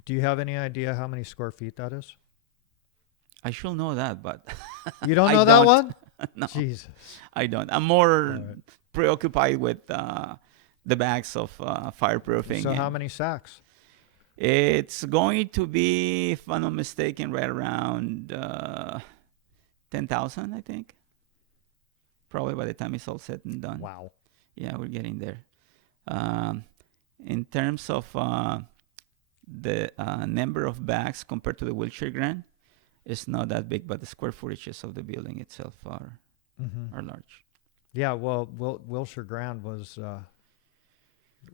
Do you have any idea how many square feet that is? I should know that, but You don't I know that don't. one? No, Jesus. I don't. I'm more Alright. preoccupied with the bags of fireproofing. So how and many sacks? it's going to be, if I'm not mistaken, right around 10,000, I think. Probably by the time it's all said and done. Wow. Yeah, we're getting there. In terms of the number of bags compared to the wheelchair grant, it's not that big, but the square footages of the building itself are large. Yeah, well, Wilshire Grand was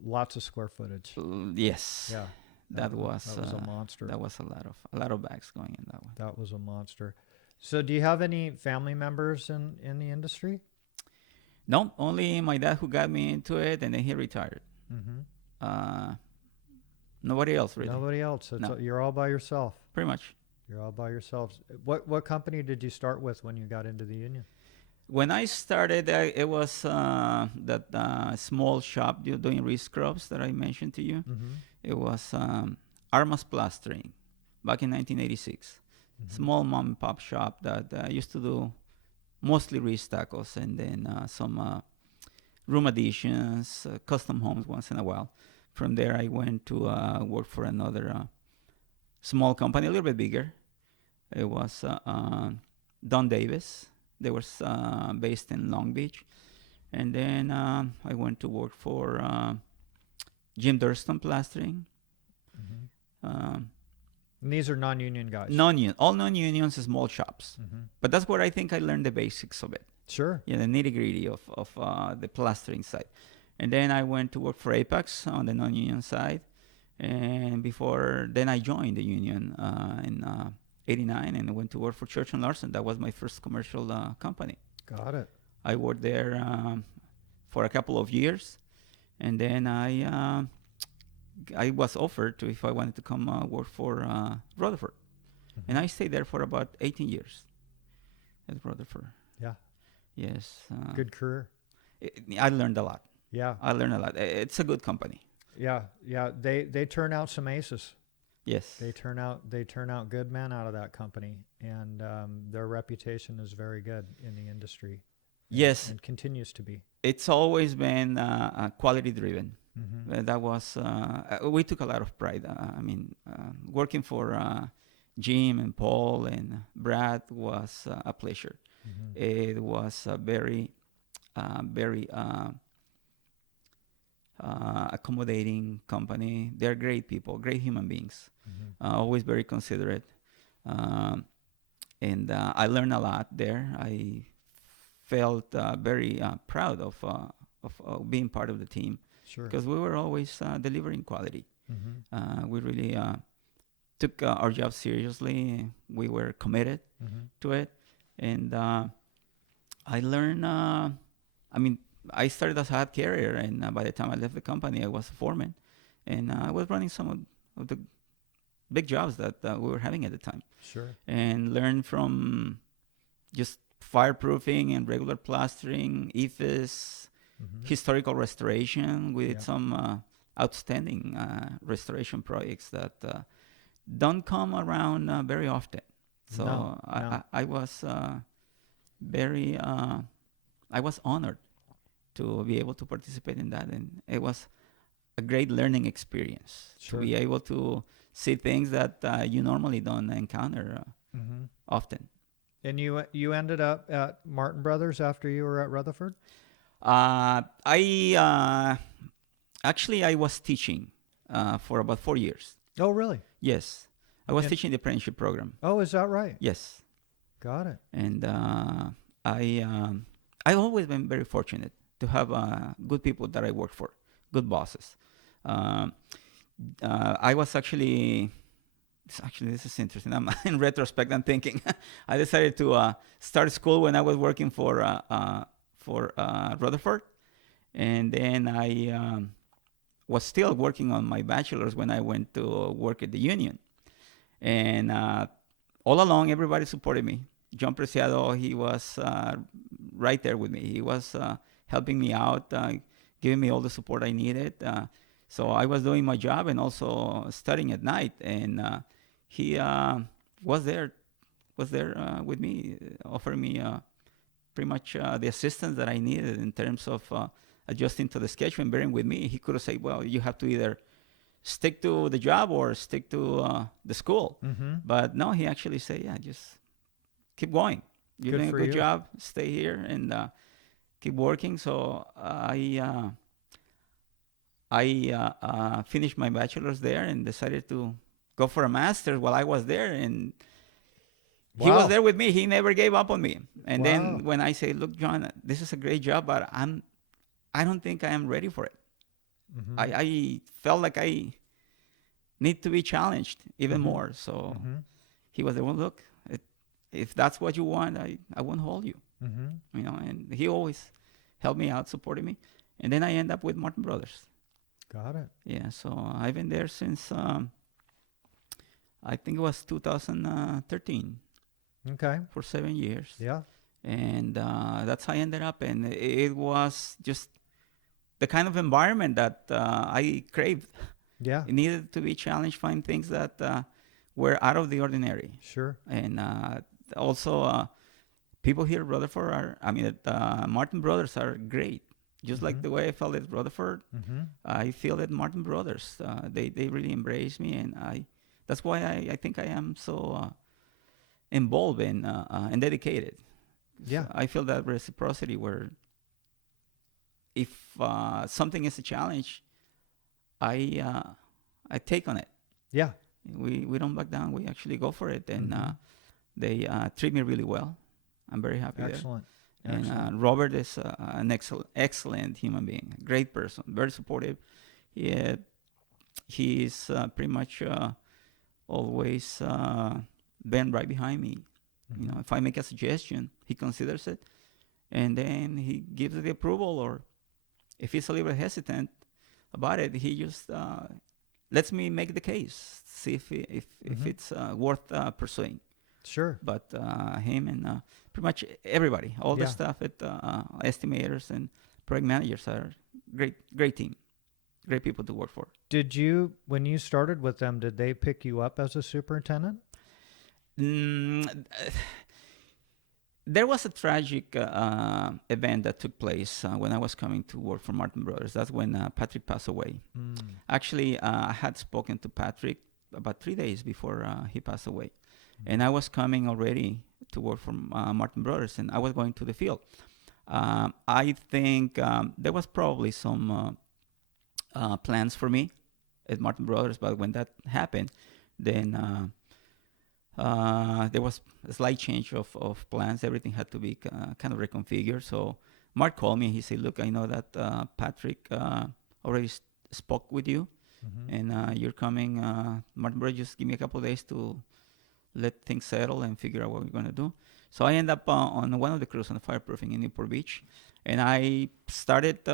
lots of square footage. Yes. Yeah. That was a monster. That was a lot of bags going in that one. That was a monster. So do you have any family members in the industry? No, only my dad who got me into it, and then he retired. Mm-hmm. Nobody else really. Nobody else. No. You're all by yourself. Pretty much. You're all by yourselves. What company did you start with when you got into the union? When I started, it was that small shop doing re-scrubs that I mentioned to you. Mm-hmm. It was Armas Plastering back in 1986. Mm-hmm. Small mom and pop shop that used to do mostly re-stuccos and then some room additions, custom homes once in a while. From there, I went to work for another small company, a little bit bigger. It was Don Davis. They were based in Long Beach. And then I went to work for Jim Durston Plastering. Mm-hmm. And these are non-union guys. All non-unions, small shops. Mm-hmm. But that's where I think I learned the basics of it. Sure. Yeah, the nitty-gritty of the plastering side. And then I went to work for Apex on the non-union side. And before then, I joined the union in '89 and went to work for Church and Larson. That was my first commercial company. Got it. I worked there for a couple of years, and then I was offered to if I wanted to come work for Rutherford, and I stayed there for about 18 years at Rutherford. Yeah. Yes. Good career. I learned a lot. Yeah. I learned a lot. It's a good company. Yeah. Yeah. They turn out some aces. Yes. They turn out good men out of that company, and their reputation is very good in the industry. Yes. And continues to be. It's always been quality driven. Mm-hmm. That was we took a lot of pride. Working for Jim and Paul and Brad was a pleasure. Mm-hmm. It was a very accommodating company. They're great people, great human beings. Mm-hmm. Always very considerate, and I learned a lot there. I felt very proud of being part of the team. Sure. Because we were always delivering quality. Mm-hmm. We really took our job seriously. We were committed to it. And I learned, I started as a hat carrier, and by the time I left the company, I was a foreman. And I was running some of the big jobs that we were having at the time. Sure. And learned from just fireproofing and regular plastering, eifs, historical restoration. We did some outstanding restoration projects that don't come around very often. So No. I was I was honored to be able to participate in that, and it was a great learning experience. Sure. To be able to see things that you normally don't encounter often. And you ended up at Martin Brothers after you were at Rutherford? I was teaching for about 4 years. Oh, really? Yes, I was teaching the apprenticeship program. Oh, is that right? Yes, Got it. and I've always been very fortunate to have good people that I work for, good bosses. I was actually this is interesting. I'm in retrospect, I'm thinking I decided to start school when I was working for Rutherford, and then I was still working on my bachelor's when I went to work at the union. And all along, everybody supported me. John Preciado, he was right there with me. He was helping me out, giving me all the support I needed. So I was doing my job and also studying at night, and he was there with me, offering me pretty much the assistance that I needed in terms of adjusting to the schedule and bearing with me. He could have said, well, you have to either stick to the job or stick to the school. Mm-hmm. But no, he actually said, yeah, just keep going. You're Good doing a for good you. job. Stay here and keep working. So I finished my bachelor's there and decided to go for a master's while I was there. And he was Wow. there with me. He never gave up on me. And Wow. then when I say, look, John, this is a great job, but I don't think I am ready for it. Mm-hmm. I felt like I need to be challenged even Mhm. more. So Mm-hmm. he was the one, look, if that's what you want, I won't hold you. Mm-hmm. You know, and he always helped me out, supported me. And then I end up with Martin Brothers. Got it. Yeah, so I've been there since I think it was 2013 Okay. for 7 years. Yeah. And that's how I ended up. And it was just the kind of environment that I craved. Yeah. It needed to be challenged, find things that were out of the ordinary. Sure. And also, people here at Rutherford Martin Brothers are great. Just like Mhm. the way I felt at Rutherford, Mm-hmm. I feel at Martin Brothers. They really embrace me, and that's why I think I am so involved and dedicated. Yeah. So I feel that reciprocity where if something is a challenge, I take on it. Yeah. We don't back down. We actually go for it, and Mhm. they treat me really well. I'm very happy there. Excellent. And Excellent. Robert is an excellent human being, great person, very supportive. He's pretty much always been right behind me. You know, Mhm. if I make a suggestion, he considers it, and then he gives the approval. Or if he's a little hesitant about it, he just lets me make the case, see if Mhm. it's worth pursuing. Sure. But him and pretty much everybody, all the Yeah. staff at estimators and project managers are great team, great people to work for. Did you, when you started with them, did they pick you up as a superintendent? There was a tragic event that took place when I was coming to work for Martin Brothers. That's when Patrick passed away. Mm. Actually, I had spoken to Patrick about 3 days before he passed away. And I was coming already to work for Martin Brothers, and I was going to the field. I think there was probably some plans for me at Martin Brothers, but when that happened, then there was a slight change of plans. Everything had to be kind of reconfigured. So Mark called me and he said, look, I know that Patrick already spoke with you, Mm-hmm. and you're coming. Martin Brothers, just give me a couple of days to let things settle and figure out what we're going to do. So I ended up on one of the crews on the fireproofing in Newport Beach, and I started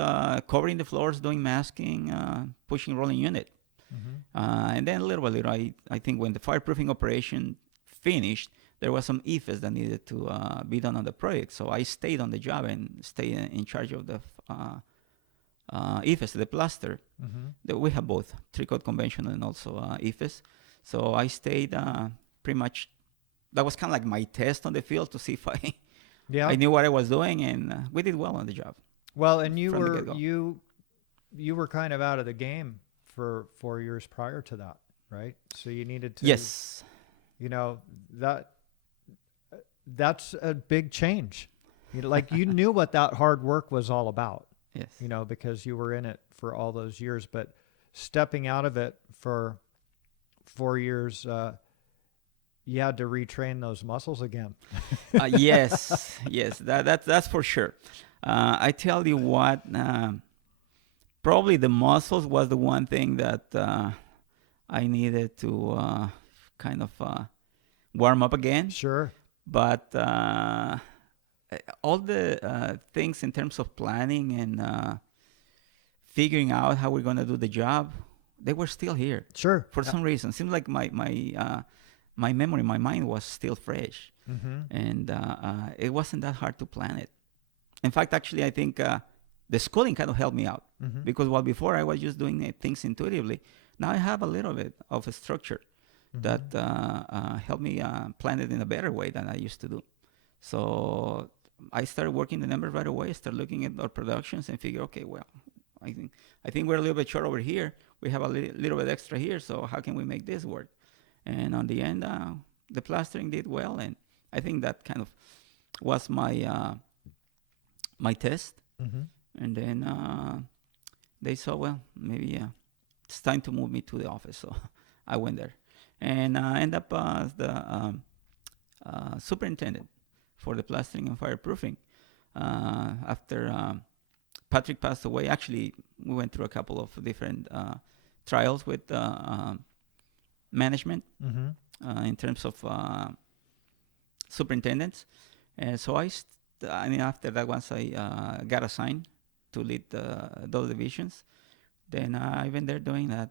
covering the floors, doing masking, pushing rolling unit. Mm-hmm. And then little by little, I think when the fireproofing operation finished, there was some eifs that needed to be done on the project. So I stayed on the job and stayed in charge of the eifs, the plaster. Mm-hmm. We have both, three-coat conventional and also eifs. So I stayed pretty much, that was kind of like my test on the field to see if I Yeah. I knew what I was doing, and we did well on the job Well, and you from the were get-go. you were kind of out of the game for 4 years prior to that, right? So you needed to, Yes. you know, that's a big change. You know, like you knew what that hard work was all about, Yes. you know, because you were in it for all those years. But stepping out of it for 4 years, you had to retrain those muscles again. Yes, yes, that's for sure. I tell you what, probably the muscles was the one thing that I needed to kind of warm up again. Sure. But all the things in terms of planning and figuring out how we're going to do the job, they were still here Sure. for some reason. Seems like my memory, my mind was still fresh. Mm-hmm. And it wasn't that hard to plan it. In fact, actually, I think the schooling kind of helped me out Mm-hmm. because while before I was just doing things intuitively, now I have a little bit of a structure that helped me plan it in a better way than I used to do. So I started working the numbers right away. Start looking at our productions and figure, okay, well, I think we're a little bit short over here. We have a little bit extra here. So how can we make this work? And on the end, the plastering did well, and I think that kind of was my my test. Mm-hmm. And then they saw, well, maybe it's time to move me to the office. So I went there and end up as the superintendent for the plastering and fireproofing. After Patrick passed away, actually, we went through a couple of different trials with management Mm-hmm. in terms of superintendents. And so I mean, after that, once I got assigned to lead those divisions, then I've been there doing that.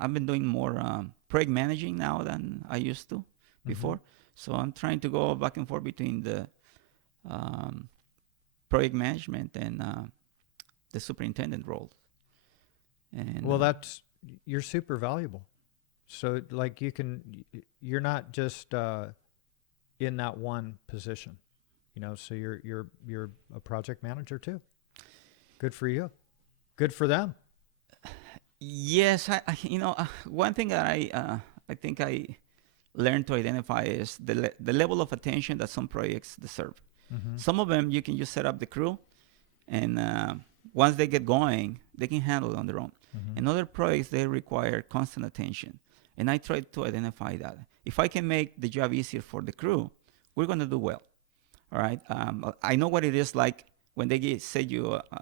I've been doing more project managing now than I used to before. So I'm trying to go back and forth between the project management and the superintendent role. And Well, you're super valuable. So like you're not just in that one position, so you're a project manager too. Good for you. Good for them. yes, one thing that I think I learned to identify is the level of attention that some projects deserve. Mm-hmm. Some of them you can just set up the crew, and once they get going, they can handle it on their own. Mm-hmm. And other projects, they require constant attention. And I try to identify that. If I can make the job easier for the crew, we're going to do well. All right. I know what it is like when they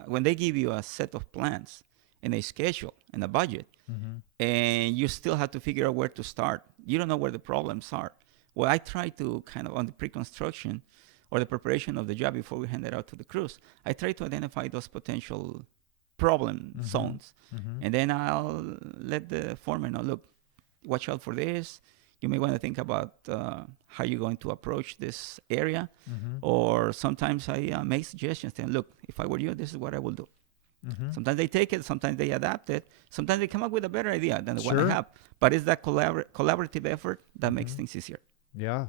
when they give you a set of plans and a schedule and a budget, Mm-hmm. and you still have to figure out where to start. You don't know where the problems are. Well, I try to kind of on the pre-construction or the preparation of the job before we hand it out to the crews, I try to identify those potential problem Mm-hmm. zones. Mm-hmm. And then I'll let the foreman know, look, watch out for this. You may want to think about how you're going to approach this area. Mm-hmm. Or sometimes I make suggestions and look, if I were you, this is what I will do. Mm-hmm. Sometimes they take it, sometimes they adapt it, sometimes they come up with a better idea than the one Sure. I have. But it's that collaborative effort that makes Mhm. things easier. Yeah.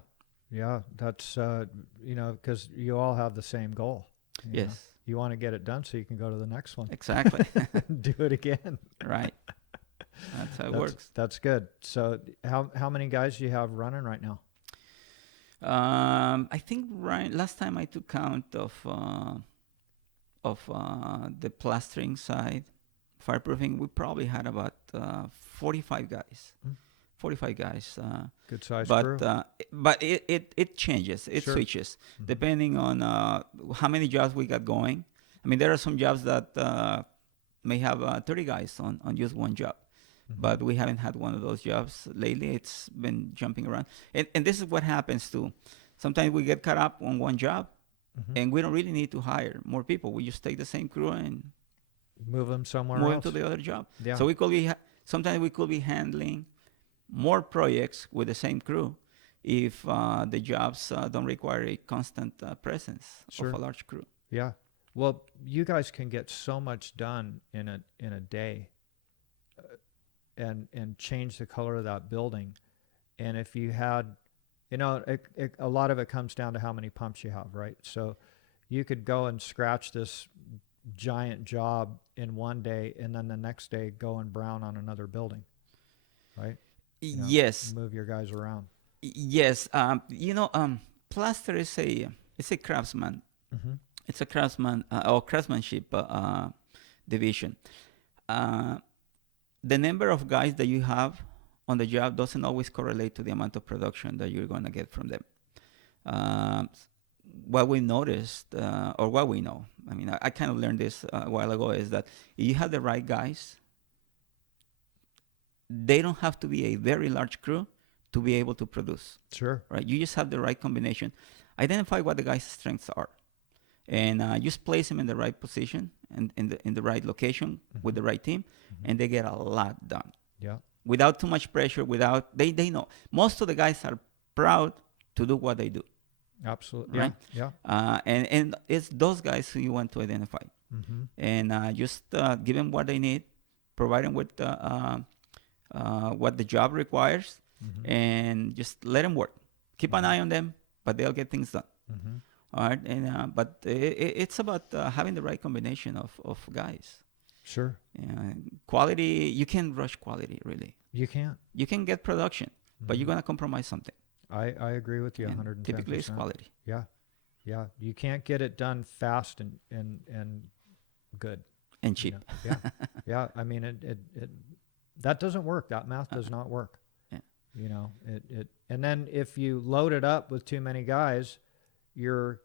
Yeah. That's, because you all have the same goal. you know. Yes, You want to get it done so you can go to the next one. exactly. Do it again. Right. That's how it That's- works. That's good. So how many guys do you have running right now? I think last time I took count of the plastering side, fireproofing, we probably had about 45 guys. Mm. 45 guys. Good size crew. But it changes. It Sure. switches Mhm. depending on how many jobs we got going. I mean, there are some jobs that may have 30 guys on just one job. Mhm. But we haven't had one of those jobs lately. It's been jumping around. And this is what happens too. Sometimes we get caught up on one job Mhm. and we don't really need to hire more people. We just take the same crew and Move them somewhere move them else. to the other job. Yeah. So we could be sometimes we could be handling more projects with the same crew if the jobs don't require a constant presence Sure. of a large crew. Yeah. Well, you guys can get so much done in a day, and change the color of that building. And if you had, a lot of it comes down to how many pumps you have, right? So you could go and scratch this giant job in one day, and then the next day go and brown on another building, right? Yes, Move your guys around. yes. Plaster is a craftsman. Mm-hmm. It's a craftsman or craftsmanship division. The number of guys that you have on the job doesn't always correlate to the amount of production that you're going to get from them. What we noticed, or what we know, I mean, I kind of learned this a while ago, is that if you have the right guys, they don't have to be a very large crew to be able to produce, Sure. right? You just have the right combination. Identify what the guy's strengths are, and just place them in the right position and in the right location with the right team, and they get a lot done Yeah. without too much pressure. They know most of the guys are proud to do what they do, Absolutely. right? Yeah. And it's those guys who you want to identify. Mm-hmm. and just give them what they need, provide them with what the job requires, Mm-hmm. and just let them work. Keep an eye on them, but they'll get things done. Mm-hmm. All right, and but it's about having the right combination of guys. Sure. Quality, you can't rush quality, really. You can't. You can get production, but you're Mhm. going to compromise something. I agree with you And 110%. typically it's quality. Yeah. Yeah. You can't get it done fast and good. And You cheap. know? Yeah. Yeah. I mean, it that doesn't work. That math does not work. Yeah. You know, and then if you load it up with too many guys, you're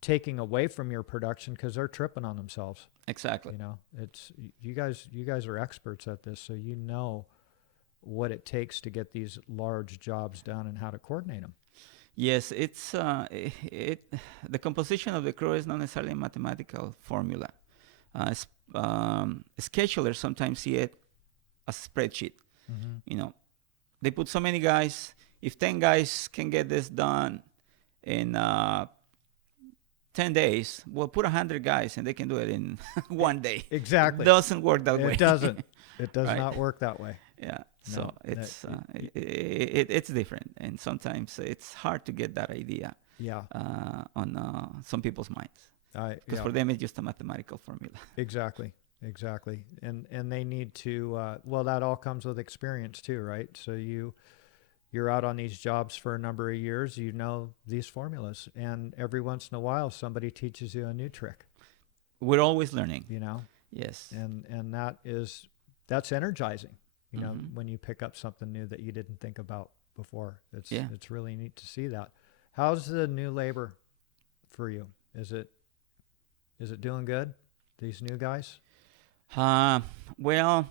taking away from your production because they're tripping on themselves. Exactly. You know, it's you guys are experts at this, so you know what it takes to get these large jobs done and how to coordinate them. Yes, it's the composition of the crew is not necessarily a mathematical formula. Schedulers sometimes see it as a spreadsheet. Mm-hmm. You know, they put so many guys. If 10 guys can get this done in 10 days, we'll put 100 guys and they can do it in one day. Exactly. It doesn't work that way. It doesn't. It does Right. not work that way. Yeah. No, So it's it's different, and sometimes it's hard to get that idea Yeah. on some people's minds, because Yeah. for them it's just a mathematical formula. Exactly. Exactly. And they need to. Well, that all comes with experience too, right? So you're out on these jobs for a number of years. You know these formulas, and every once in a while somebody teaches you a new trick. We're always learning. You know, Yes. and that's energizing. You know, Mhm. when you pick up something new that you didn't think about before. Yeah. It's really neat to see that. How's the new labor for you? Is it doing good? These new guys? Well,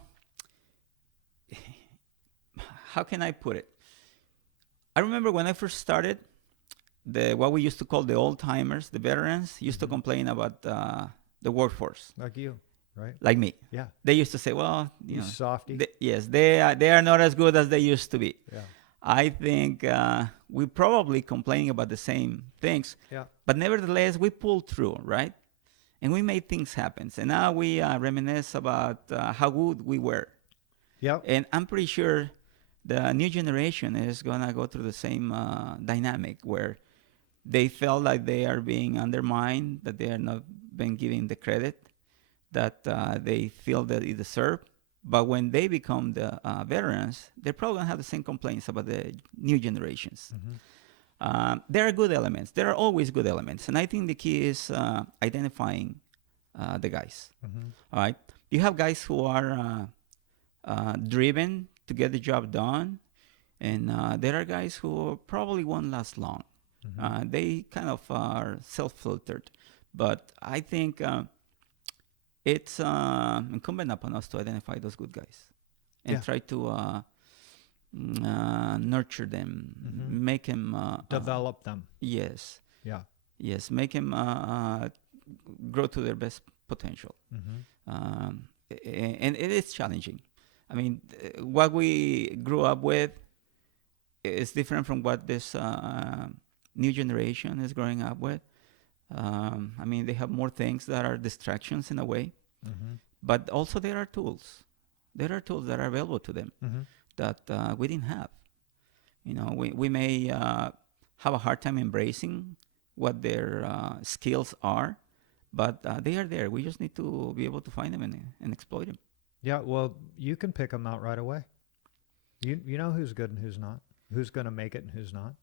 how can I put it? I remember when I first started, what we used to call the old timers, the veterans, used to Mhm. complain about the workforce, Like you, right? like me. Yeah. They used to say, "Well, you You know, softy. yes, they are not as good as they used to be." Yeah. I think we're probably complaining about the same things, Yeah. but nevertheless, we pulled through, right? And we made things happen. And now we reminisce about how good we were. Yep. And I'm pretty sure the new generation is going to go through the same dynamic where they felt like they are being undermined, that they are not being given the credit that they feel that they deserve. But when they become the veterans, they're probably going to have the same complaints about the new generations. Mm-hmm. There are good elements. There are always good elements. And I think the key is identifying the guys. Mm-hmm. All right. You have guys who are driven to get the job done. And there are guys who probably won't last long. Mm-hmm. They kind of are self-filtered. But I think it's incumbent upon us to identify those good guys and Yeah. try to nurture them, Mm-hmm. make them Develop them. yes, Yeah. yes, make them grow to their best potential. Mm-hmm. And it is challenging. I mean, what we grew up with is different from what this new generation is growing up with. I mean, they have more things that are distractions in a way, Mm-hmm. but also there are tools. There are tools that are available to them Mm-hmm. that we didn't have. You know, we may have a hard time embracing what their skills are, but they are there. We just need to be able to find them and exploit them. Yeah. Well, you can pick them out right away. You know who's good and who's not. Who's going to make it and who's not.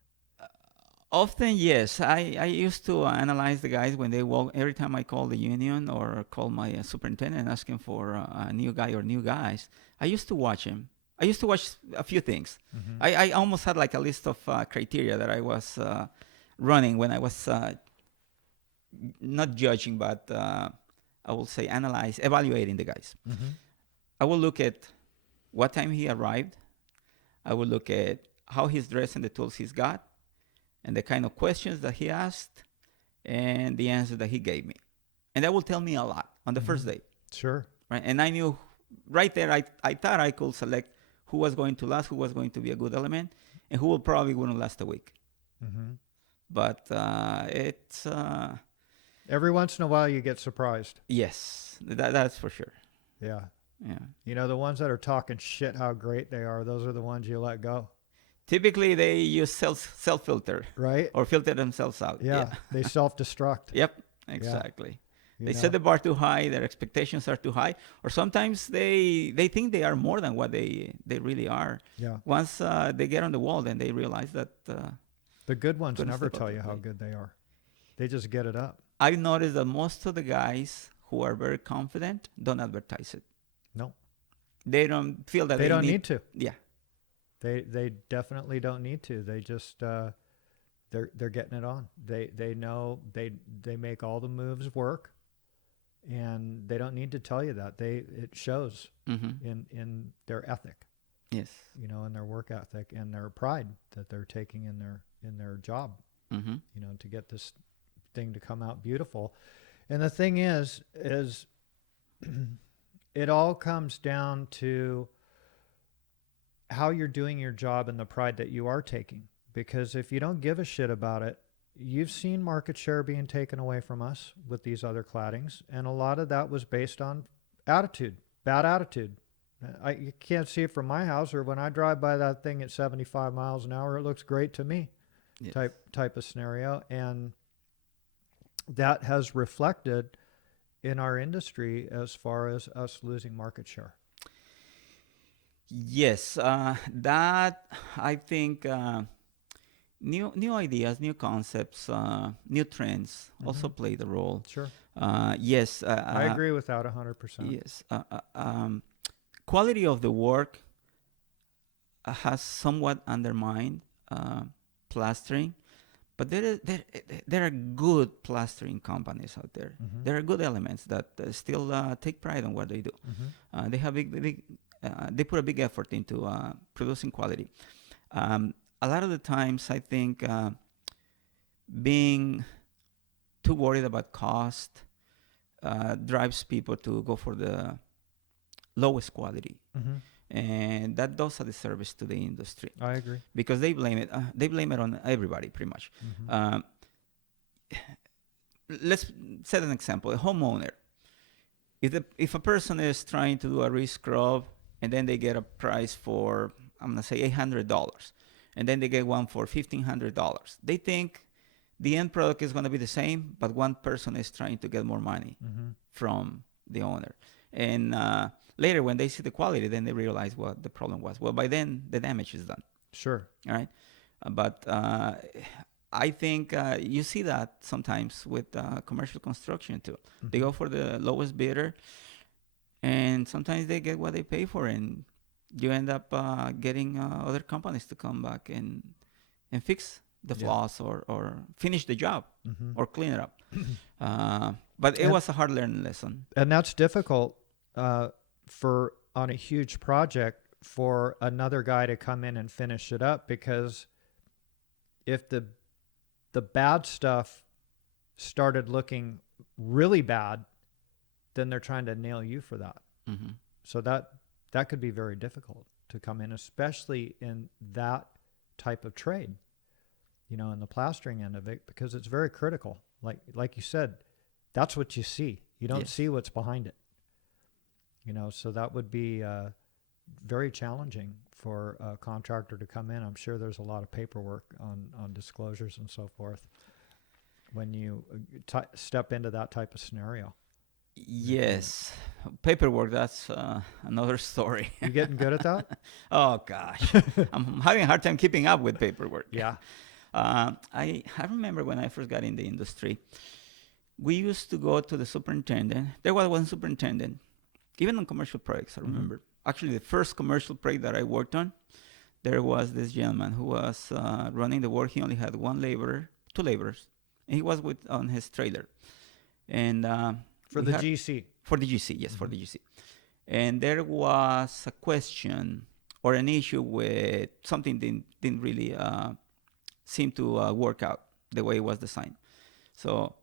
Often, yes. I used to analyze the guys when they walk. Every time I call the union or call my superintendent asking for a new guy or new guys, I used to watch him. I used to watch a few things. Mm-hmm. I almost had like a list of criteria that I was running when I was not judging, but I will say evaluating the guys. Mm-hmm. I will look at what time he arrived. I will look at how he's dressed and the tools he's got, and the kind of questions that he asked, and the answer that he gave me. And that will tell me a lot on the first day. Sure. Right? And I knew right there, I thought I could select who was going to last, who was going to be a good element, and who will probably wouldn't last a week. Mm-hmm. But it's Every once in a while, you get surprised. Yes, that's for sure. Yeah. Yeah. You know, the ones that are talking shit how great they are, those are the ones you let go. Typically, they use self filter Right? or filter themselves out. Yeah. They self-destruct. Yep. Yeah. Exactly. You They know? set the bar too high. Their expectations are too high, or sometimes they think they are more than what they really are. Yeah. Once they get on the wall, then they realize that The good ones couldn't never step up tell to you the how plate. good they are. They just get it up. I've noticed that most of the guys who are very confident don't advertise it. No. They don't feel that They don't need. need to. Yeah. They definitely don't need to. They just they're getting it on. They know they make all the moves work, and they don't need to tell you that. It shows Mm-hmm. in their ethic, Yes. you know, in their work ethic and their pride that they're taking in their job, Mm-hmm. you know, to get this thing to come out beautiful. And the thing is it all comes down to how you're doing your job and the pride that you are taking. Because if you don't give a shit about it, you've seen market share being taken away from us with these other claddings. And a lot of that was based on attitude, bad attitude. You can't see it from my house, or when I drive by that thing at 75 miles an hour, it looks great to me, Yes. type of scenario. And that has reflected in our industry as far as us losing market share. Yes. That I think new ideas, new concepts, new trends also play the role. Sure. Yes. I agree with that 100%. Yes. Quality of the work has somewhat undermined plastering, but there are good plastering companies out there. Mhm. There are good elements that still take pride in what they do. Mhm. They have they put a big effort into producing quality. A lot of the times, I think being too worried about cost drives people to go for the lowest quality, Mhm. and that does a disservice to the industry I agree. because they blame it. They blame it on everybody, pretty much. Mhm. Let's set an example: a homeowner. If a person is trying to do a re-scrub and then they get a price for, I'm gonna say $800, and then they get one for $1,500, they think the end product is gonna be the same, but one person is trying to get more money Mhm. from the owner. And later, when they see the quality, then they realize what the problem was. Well, by then the damage is done. Sure. All right, but I think you see that sometimes with commercial construction too. They go for the lowest bidder, and sometimes they get what they pay for, and you end up getting other companies to come back and fix the Yeah. flaws or finish the job Mhm. or clean it up. But it And- was a hard learning lesson. And that's difficult for on a huge project for another guy to come in and finish it up, because if the bad stuff started looking really bad, then they're trying to nail you for that. Mm-hmm. So that could be very difficult to come in, especially in that type of trade, you know, in the plastering end of it, because it's very critical. Like you said, that's what you see. You don't Yes. see what's behind it. You know, so that would be very challenging for a contractor to come in. I'm sure there's a lot of paperwork on disclosures and so forth when you step into that type of scenario. Yes, paperwork, that's another story. You getting good at that? Oh gosh, I'm having a hard time keeping up with paperwork. Yeah. I remember when I first got in the industry, we used to go to the superintendent. There was one superintendent, even on commercial projects, I remember. Actually, the first commercial project that I worked on, there was this gentleman who was running the work. He only had one laborer, two laborers, and he was on his trailer. And For the GC. For the GC, yes, for the GC. And there was a question or an issue with something didn't really seem to work out the way it was designed. So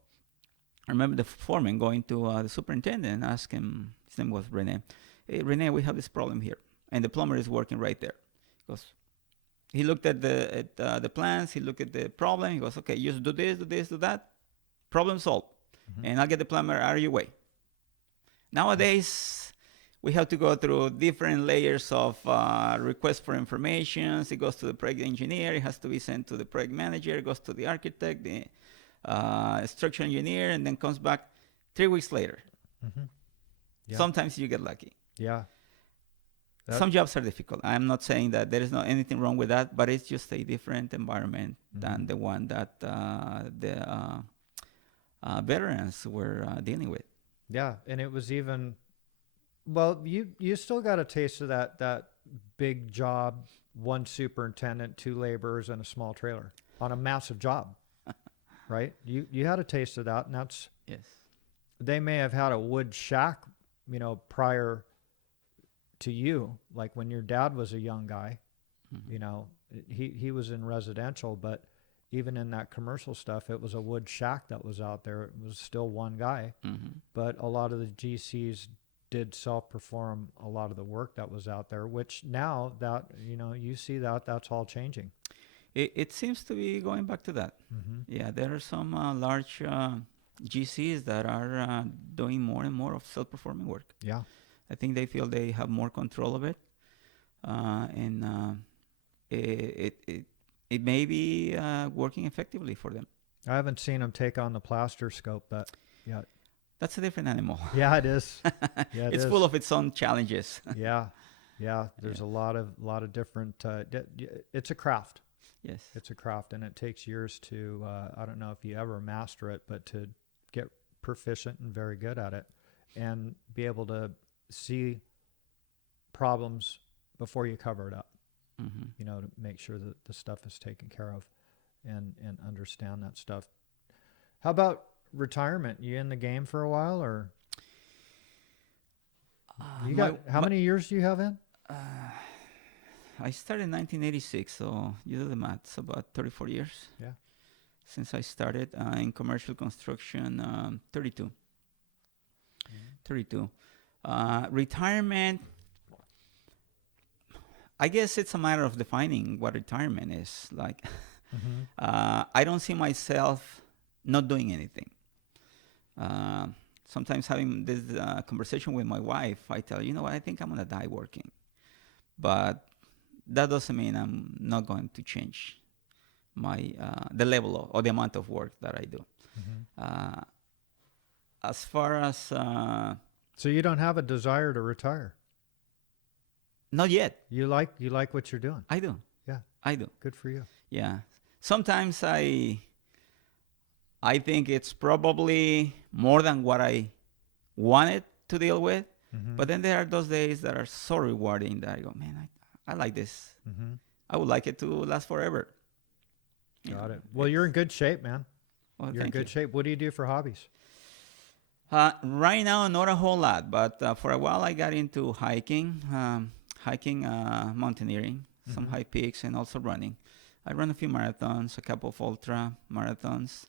I remember the foreman going to the superintendent and asked him, his name was Rene, "Hey, Rene, we have this problem here, and the plumber is working right there." He looked at the plans, he looked at the problem, he goes, "Okay, just do this, do this, do that, problem solved." and I'll get the plumber out of your way. Nowadays, we have to go through different layers of requests for information. It goes to the project engineer. It has to be sent to the project manager. It goes to the architect, the structural engineer, and then comes back 3 weeks later. Yeah. Sometimes you get lucky. Yeah. Some jobs are difficult. I'm not saying that there is not anything wrong with that, but it's just a different environment than the one that the veterans were dealing with. Yeah, and it was even, well, you still got a taste of that big job, one superintendent, 2 laborers, and a small trailer on a massive job, right? You had a taste of that, and that's, Yes. they may have had a wood shack, prior to you, like when your dad was a young guy, he was in residential, but even in that commercial stuff, it was a wood shack that was out there. It was still one guy, but a lot of the GCs did self-perform a lot of the work that was out there, which now that, you see that's all changing. It seems to be going back to that. Yeah, there are some large GCs that are doing more and more of self-performing work. Yeah. I think they feel they have more control of it, and it may be working effectively for them. I haven't seen them take on the plaster scope, but yeah. That's a different animal. Yeah, it is. Yeah, it's full of its own challenges. Yeah. There's a lot of different. It's a craft. Yes. It's a craft, and it takes years to. I don't know if you ever master it, but to get proficient and very good at it, and be able to see problems before you cover it up. To make sure that the stuff is taken care of, and understand that stuff. How about retirement? You in the game for a while, or you got how many years do you have in? I started in 1986, so you do the math. It's about 34 years. Yeah. Since I started in commercial construction, 32. 32. Retirement. I guess it's a matter of defining what retirement is. Like, I don't see myself not doing anything. Sometimes having this conversation with my wife, I tell her, you know what, I think I'm going to die working. But that doesn't mean I'm not going to change my the level or the amount of work that I do. As far as... so you don't have a desire to retire? Not yet. You like what you're doing? I do. Yeah. I do. Good for you. Yeah. Sometimes I think it's probably more than what I wanted to deal with. But then there are those days that are so rewarding that I go, man, I like this. I would like it to last forever. Got it. Well, you're in good shape, man. Well, you're in good shape. What do you do for hobbies? Right now, not a whole lot, but for a while I got into hiking, mountaineering, some high peaks, and also running. I run a few marathons, a couple of ultra marathons,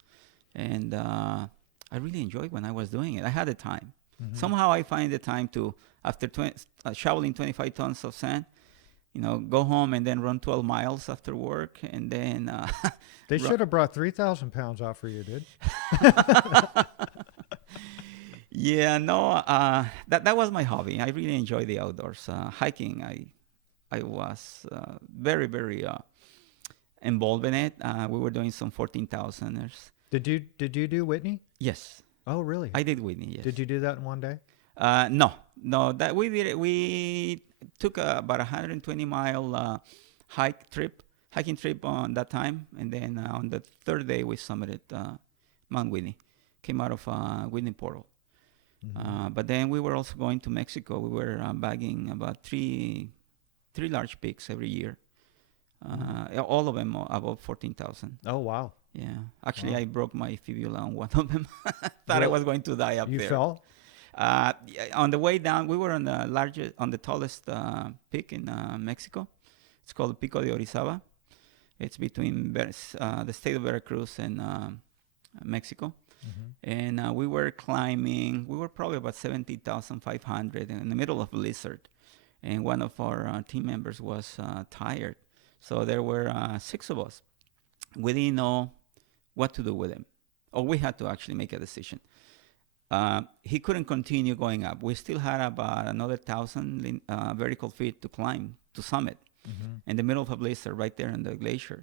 and I really enjoyed when I was doing it. I had the time. Somehow I find the time to, after shoveling 25 tons of sand, go home and then run 12 miles after work, and then... they should have brought 3,000 pounds off for you, dude. Yeah, no, that was my hobby. I really enjoy the outdoors. Hiking, I was very, very involved in it. We were doing some 14,000ers. Did you do Whitney? Yes. Oh, really? I did Whitney, yes. Did you do that in one day? No, that we did it. We took about 120-mile hiking trip on that time, and then on the third day we summited Mount Whitney. Came out of Whitney Portal. But then we were also going to Mexico. We were bagging about three large peaks every year. All of them above 14,000. Oh, wow. Yeah. Actually, I broke my fibula on one of them. Thought I was going to die up there. You fell? On the way down, we were on the tallest peak in Mexico. It's called Pico de Orizaba. It's between the state of Veracruz and Mexico. And we were climbing. We were probably about 70,500 in the middle of a blizzard. And one of our team members was tired. So there were 6 of us. We didn't know what to do with him. Or we had to actually make a decision. he couldn't continue going up. We still had about another 1,000 vertical feet to climb to summit in the middle of a blizzard right there in the glacier.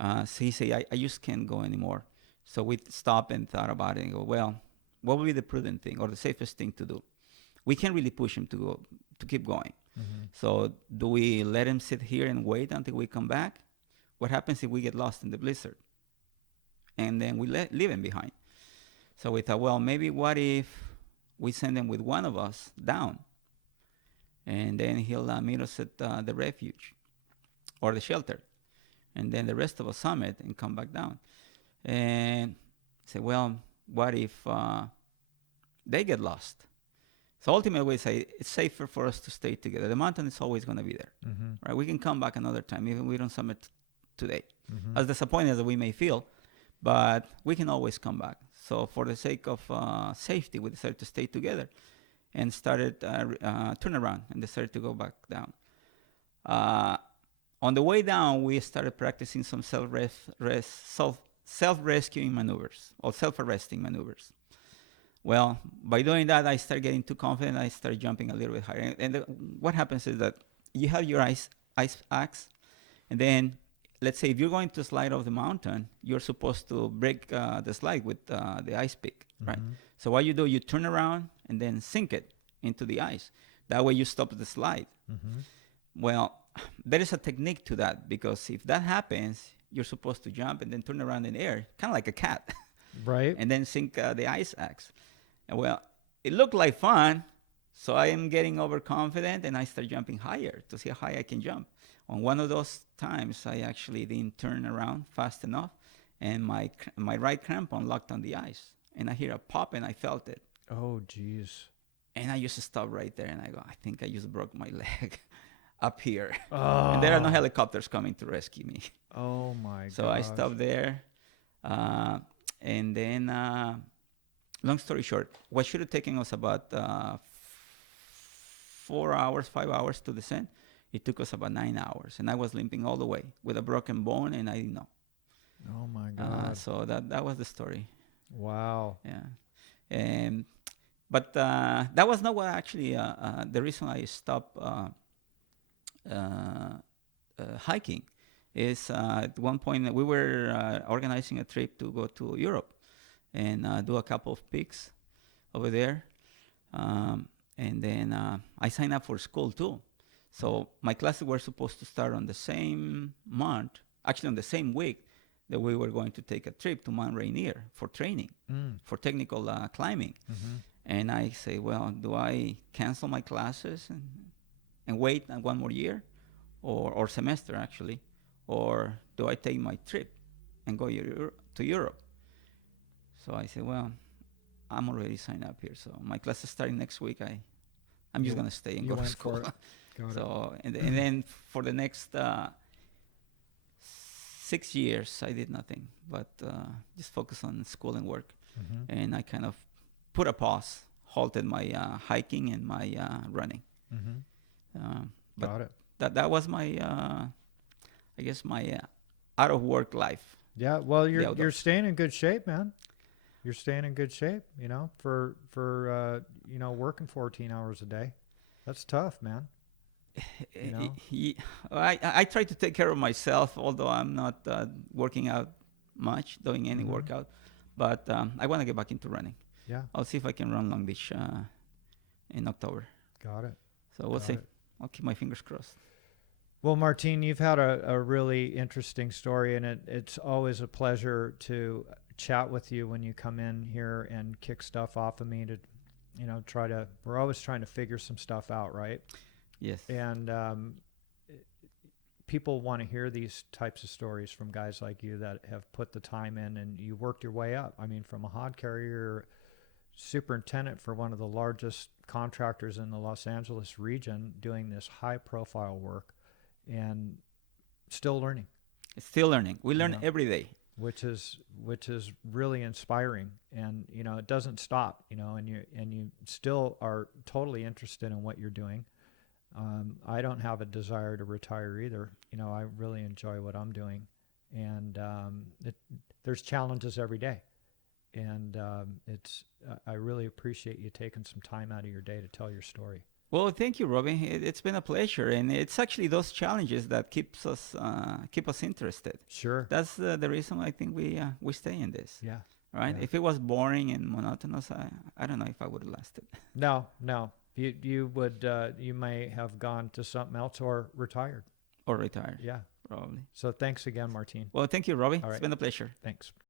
So he said, I just can't go anymore. So we stopped and thought about it and go, well, what would be the prudent thing or the safest thing to do? We can't really push him to keep going. So do we let him sit here and wait until we come back? What happens if we get lost in the blizzard? And then we leave him behind. So we thought, well, maybe what if we send him with one of us down? And then he'll meet us at the refuge or the shelter. And then the rest of us summit and come back down. And say, well, what if they get lost? So ultimately, we say it's safer for us to stay together. The mountain is always going to be there, right? We can come back another time, even if we don't summit today. As disappointed as we may feel, but we can always come back. So for the sake of safety, we decided to stay together and started turn around and decided to go back down. On the way down, we started practicing some self-rescuing maneuvers or self-arresting maneuvers. Well, by doing that, I started getting too confident. I started jumping a little bit higher. And what happens is that you have your ice axe, and then let's say if you're going to slide off the mountain, you're supposed to break the slide with the ice pick, right? So what you do, you turn around and then sink it into the ice. That way you stop the slide. Well, there is a technique to that, because if that happens, you're supposed to jump and then turn around in the air, kind of like a cat, Right. and then sink the ice axe. And well, it looked like fun, so I am getting overconfident, and I start jumping higher to see how high I can jump. On one of those times, I actually didn't turn around fast enough, and my right crampon locked on the ice, and I hear a pop, and I felt it. Oh, geez. And I just stopped right there, and I go, I think I just broke my leg up here. Oh. And there are no helicopters coming to rescue me. Oh my god. So I stopped there. And then, long story short, what should have taken us about 4 hours, 5 hours to descend, it took us about 9 hours. And I was limping all the way with a broken bone, and I didn't know. Oh my god. So that was the story. Wow. Yeah. But that was not what actually the reason I stopped hiking. Is at one point we were organizing a trip to go to Europe and do a couple of peaks over there. And then I signed up for school too. So my classes were supposed to start on the same month, actually on the same week that we were going to take a trip to Mount Rainier for training, for technical climbing. And I say, well, do I cancel my classes and wait one more year or semester actually? Or do I take my trip and go to Europe? So I said, well, I'm already signed up here. So my class is starting next week. I'm just going to stay and go to school. So, and then for the next 6 years, I did nothing but just focus on school and work. And I kind of put a pause, halted my hiking and my running. But Got it. That was my... I guess my out of work life. Yeah, well, you're staying in good shape, man. You're staying in good shape, for working 14 hours a day. That's tough, man. I try to take care of myself, although I'm not working out much, doing any workout. But I want to get back into running. Yeah. I'll see if I can run Long Beach in October. Got it. So we'll see. I'll keep my fingers crossed. Well, Martin, you've had a really interesting story, and it's always a pleasure to chat with you when you come in here and kick stuff off of me to, we're always trying to figure some stuff out, right? Yes. And people want to hear these types of stories from guys like you that have put the time in and you worked your way up. I mean, from a hod carrier, superintendent for one of the largest contractors in the Los Angeles region, doing this high-profile work. And still learning. Still learning. We learn every day, which is really inspiring. And it doesn't stop. And you still are totally interested in what you're doing. I don't have a desire to retire either. I really enjoy what I'm doing, and there's challenges every day. And I really appreciate you taking some time out of your day to tell your story. Well, thank you, Robin. It's been a pleasure, and it's actually those challenges that keep us interested. Sure. That's the reason I think we stay in this. Yeah. Right? Yeah. If it was boring and monotonous, I don't know if I would have lasted. No. You would you may have gone to something else or retired. Or retired. Yeah. Probably. So thanks again, Martin. Well, thank you, Robbie. All It's right. been a pleasure. Thanks.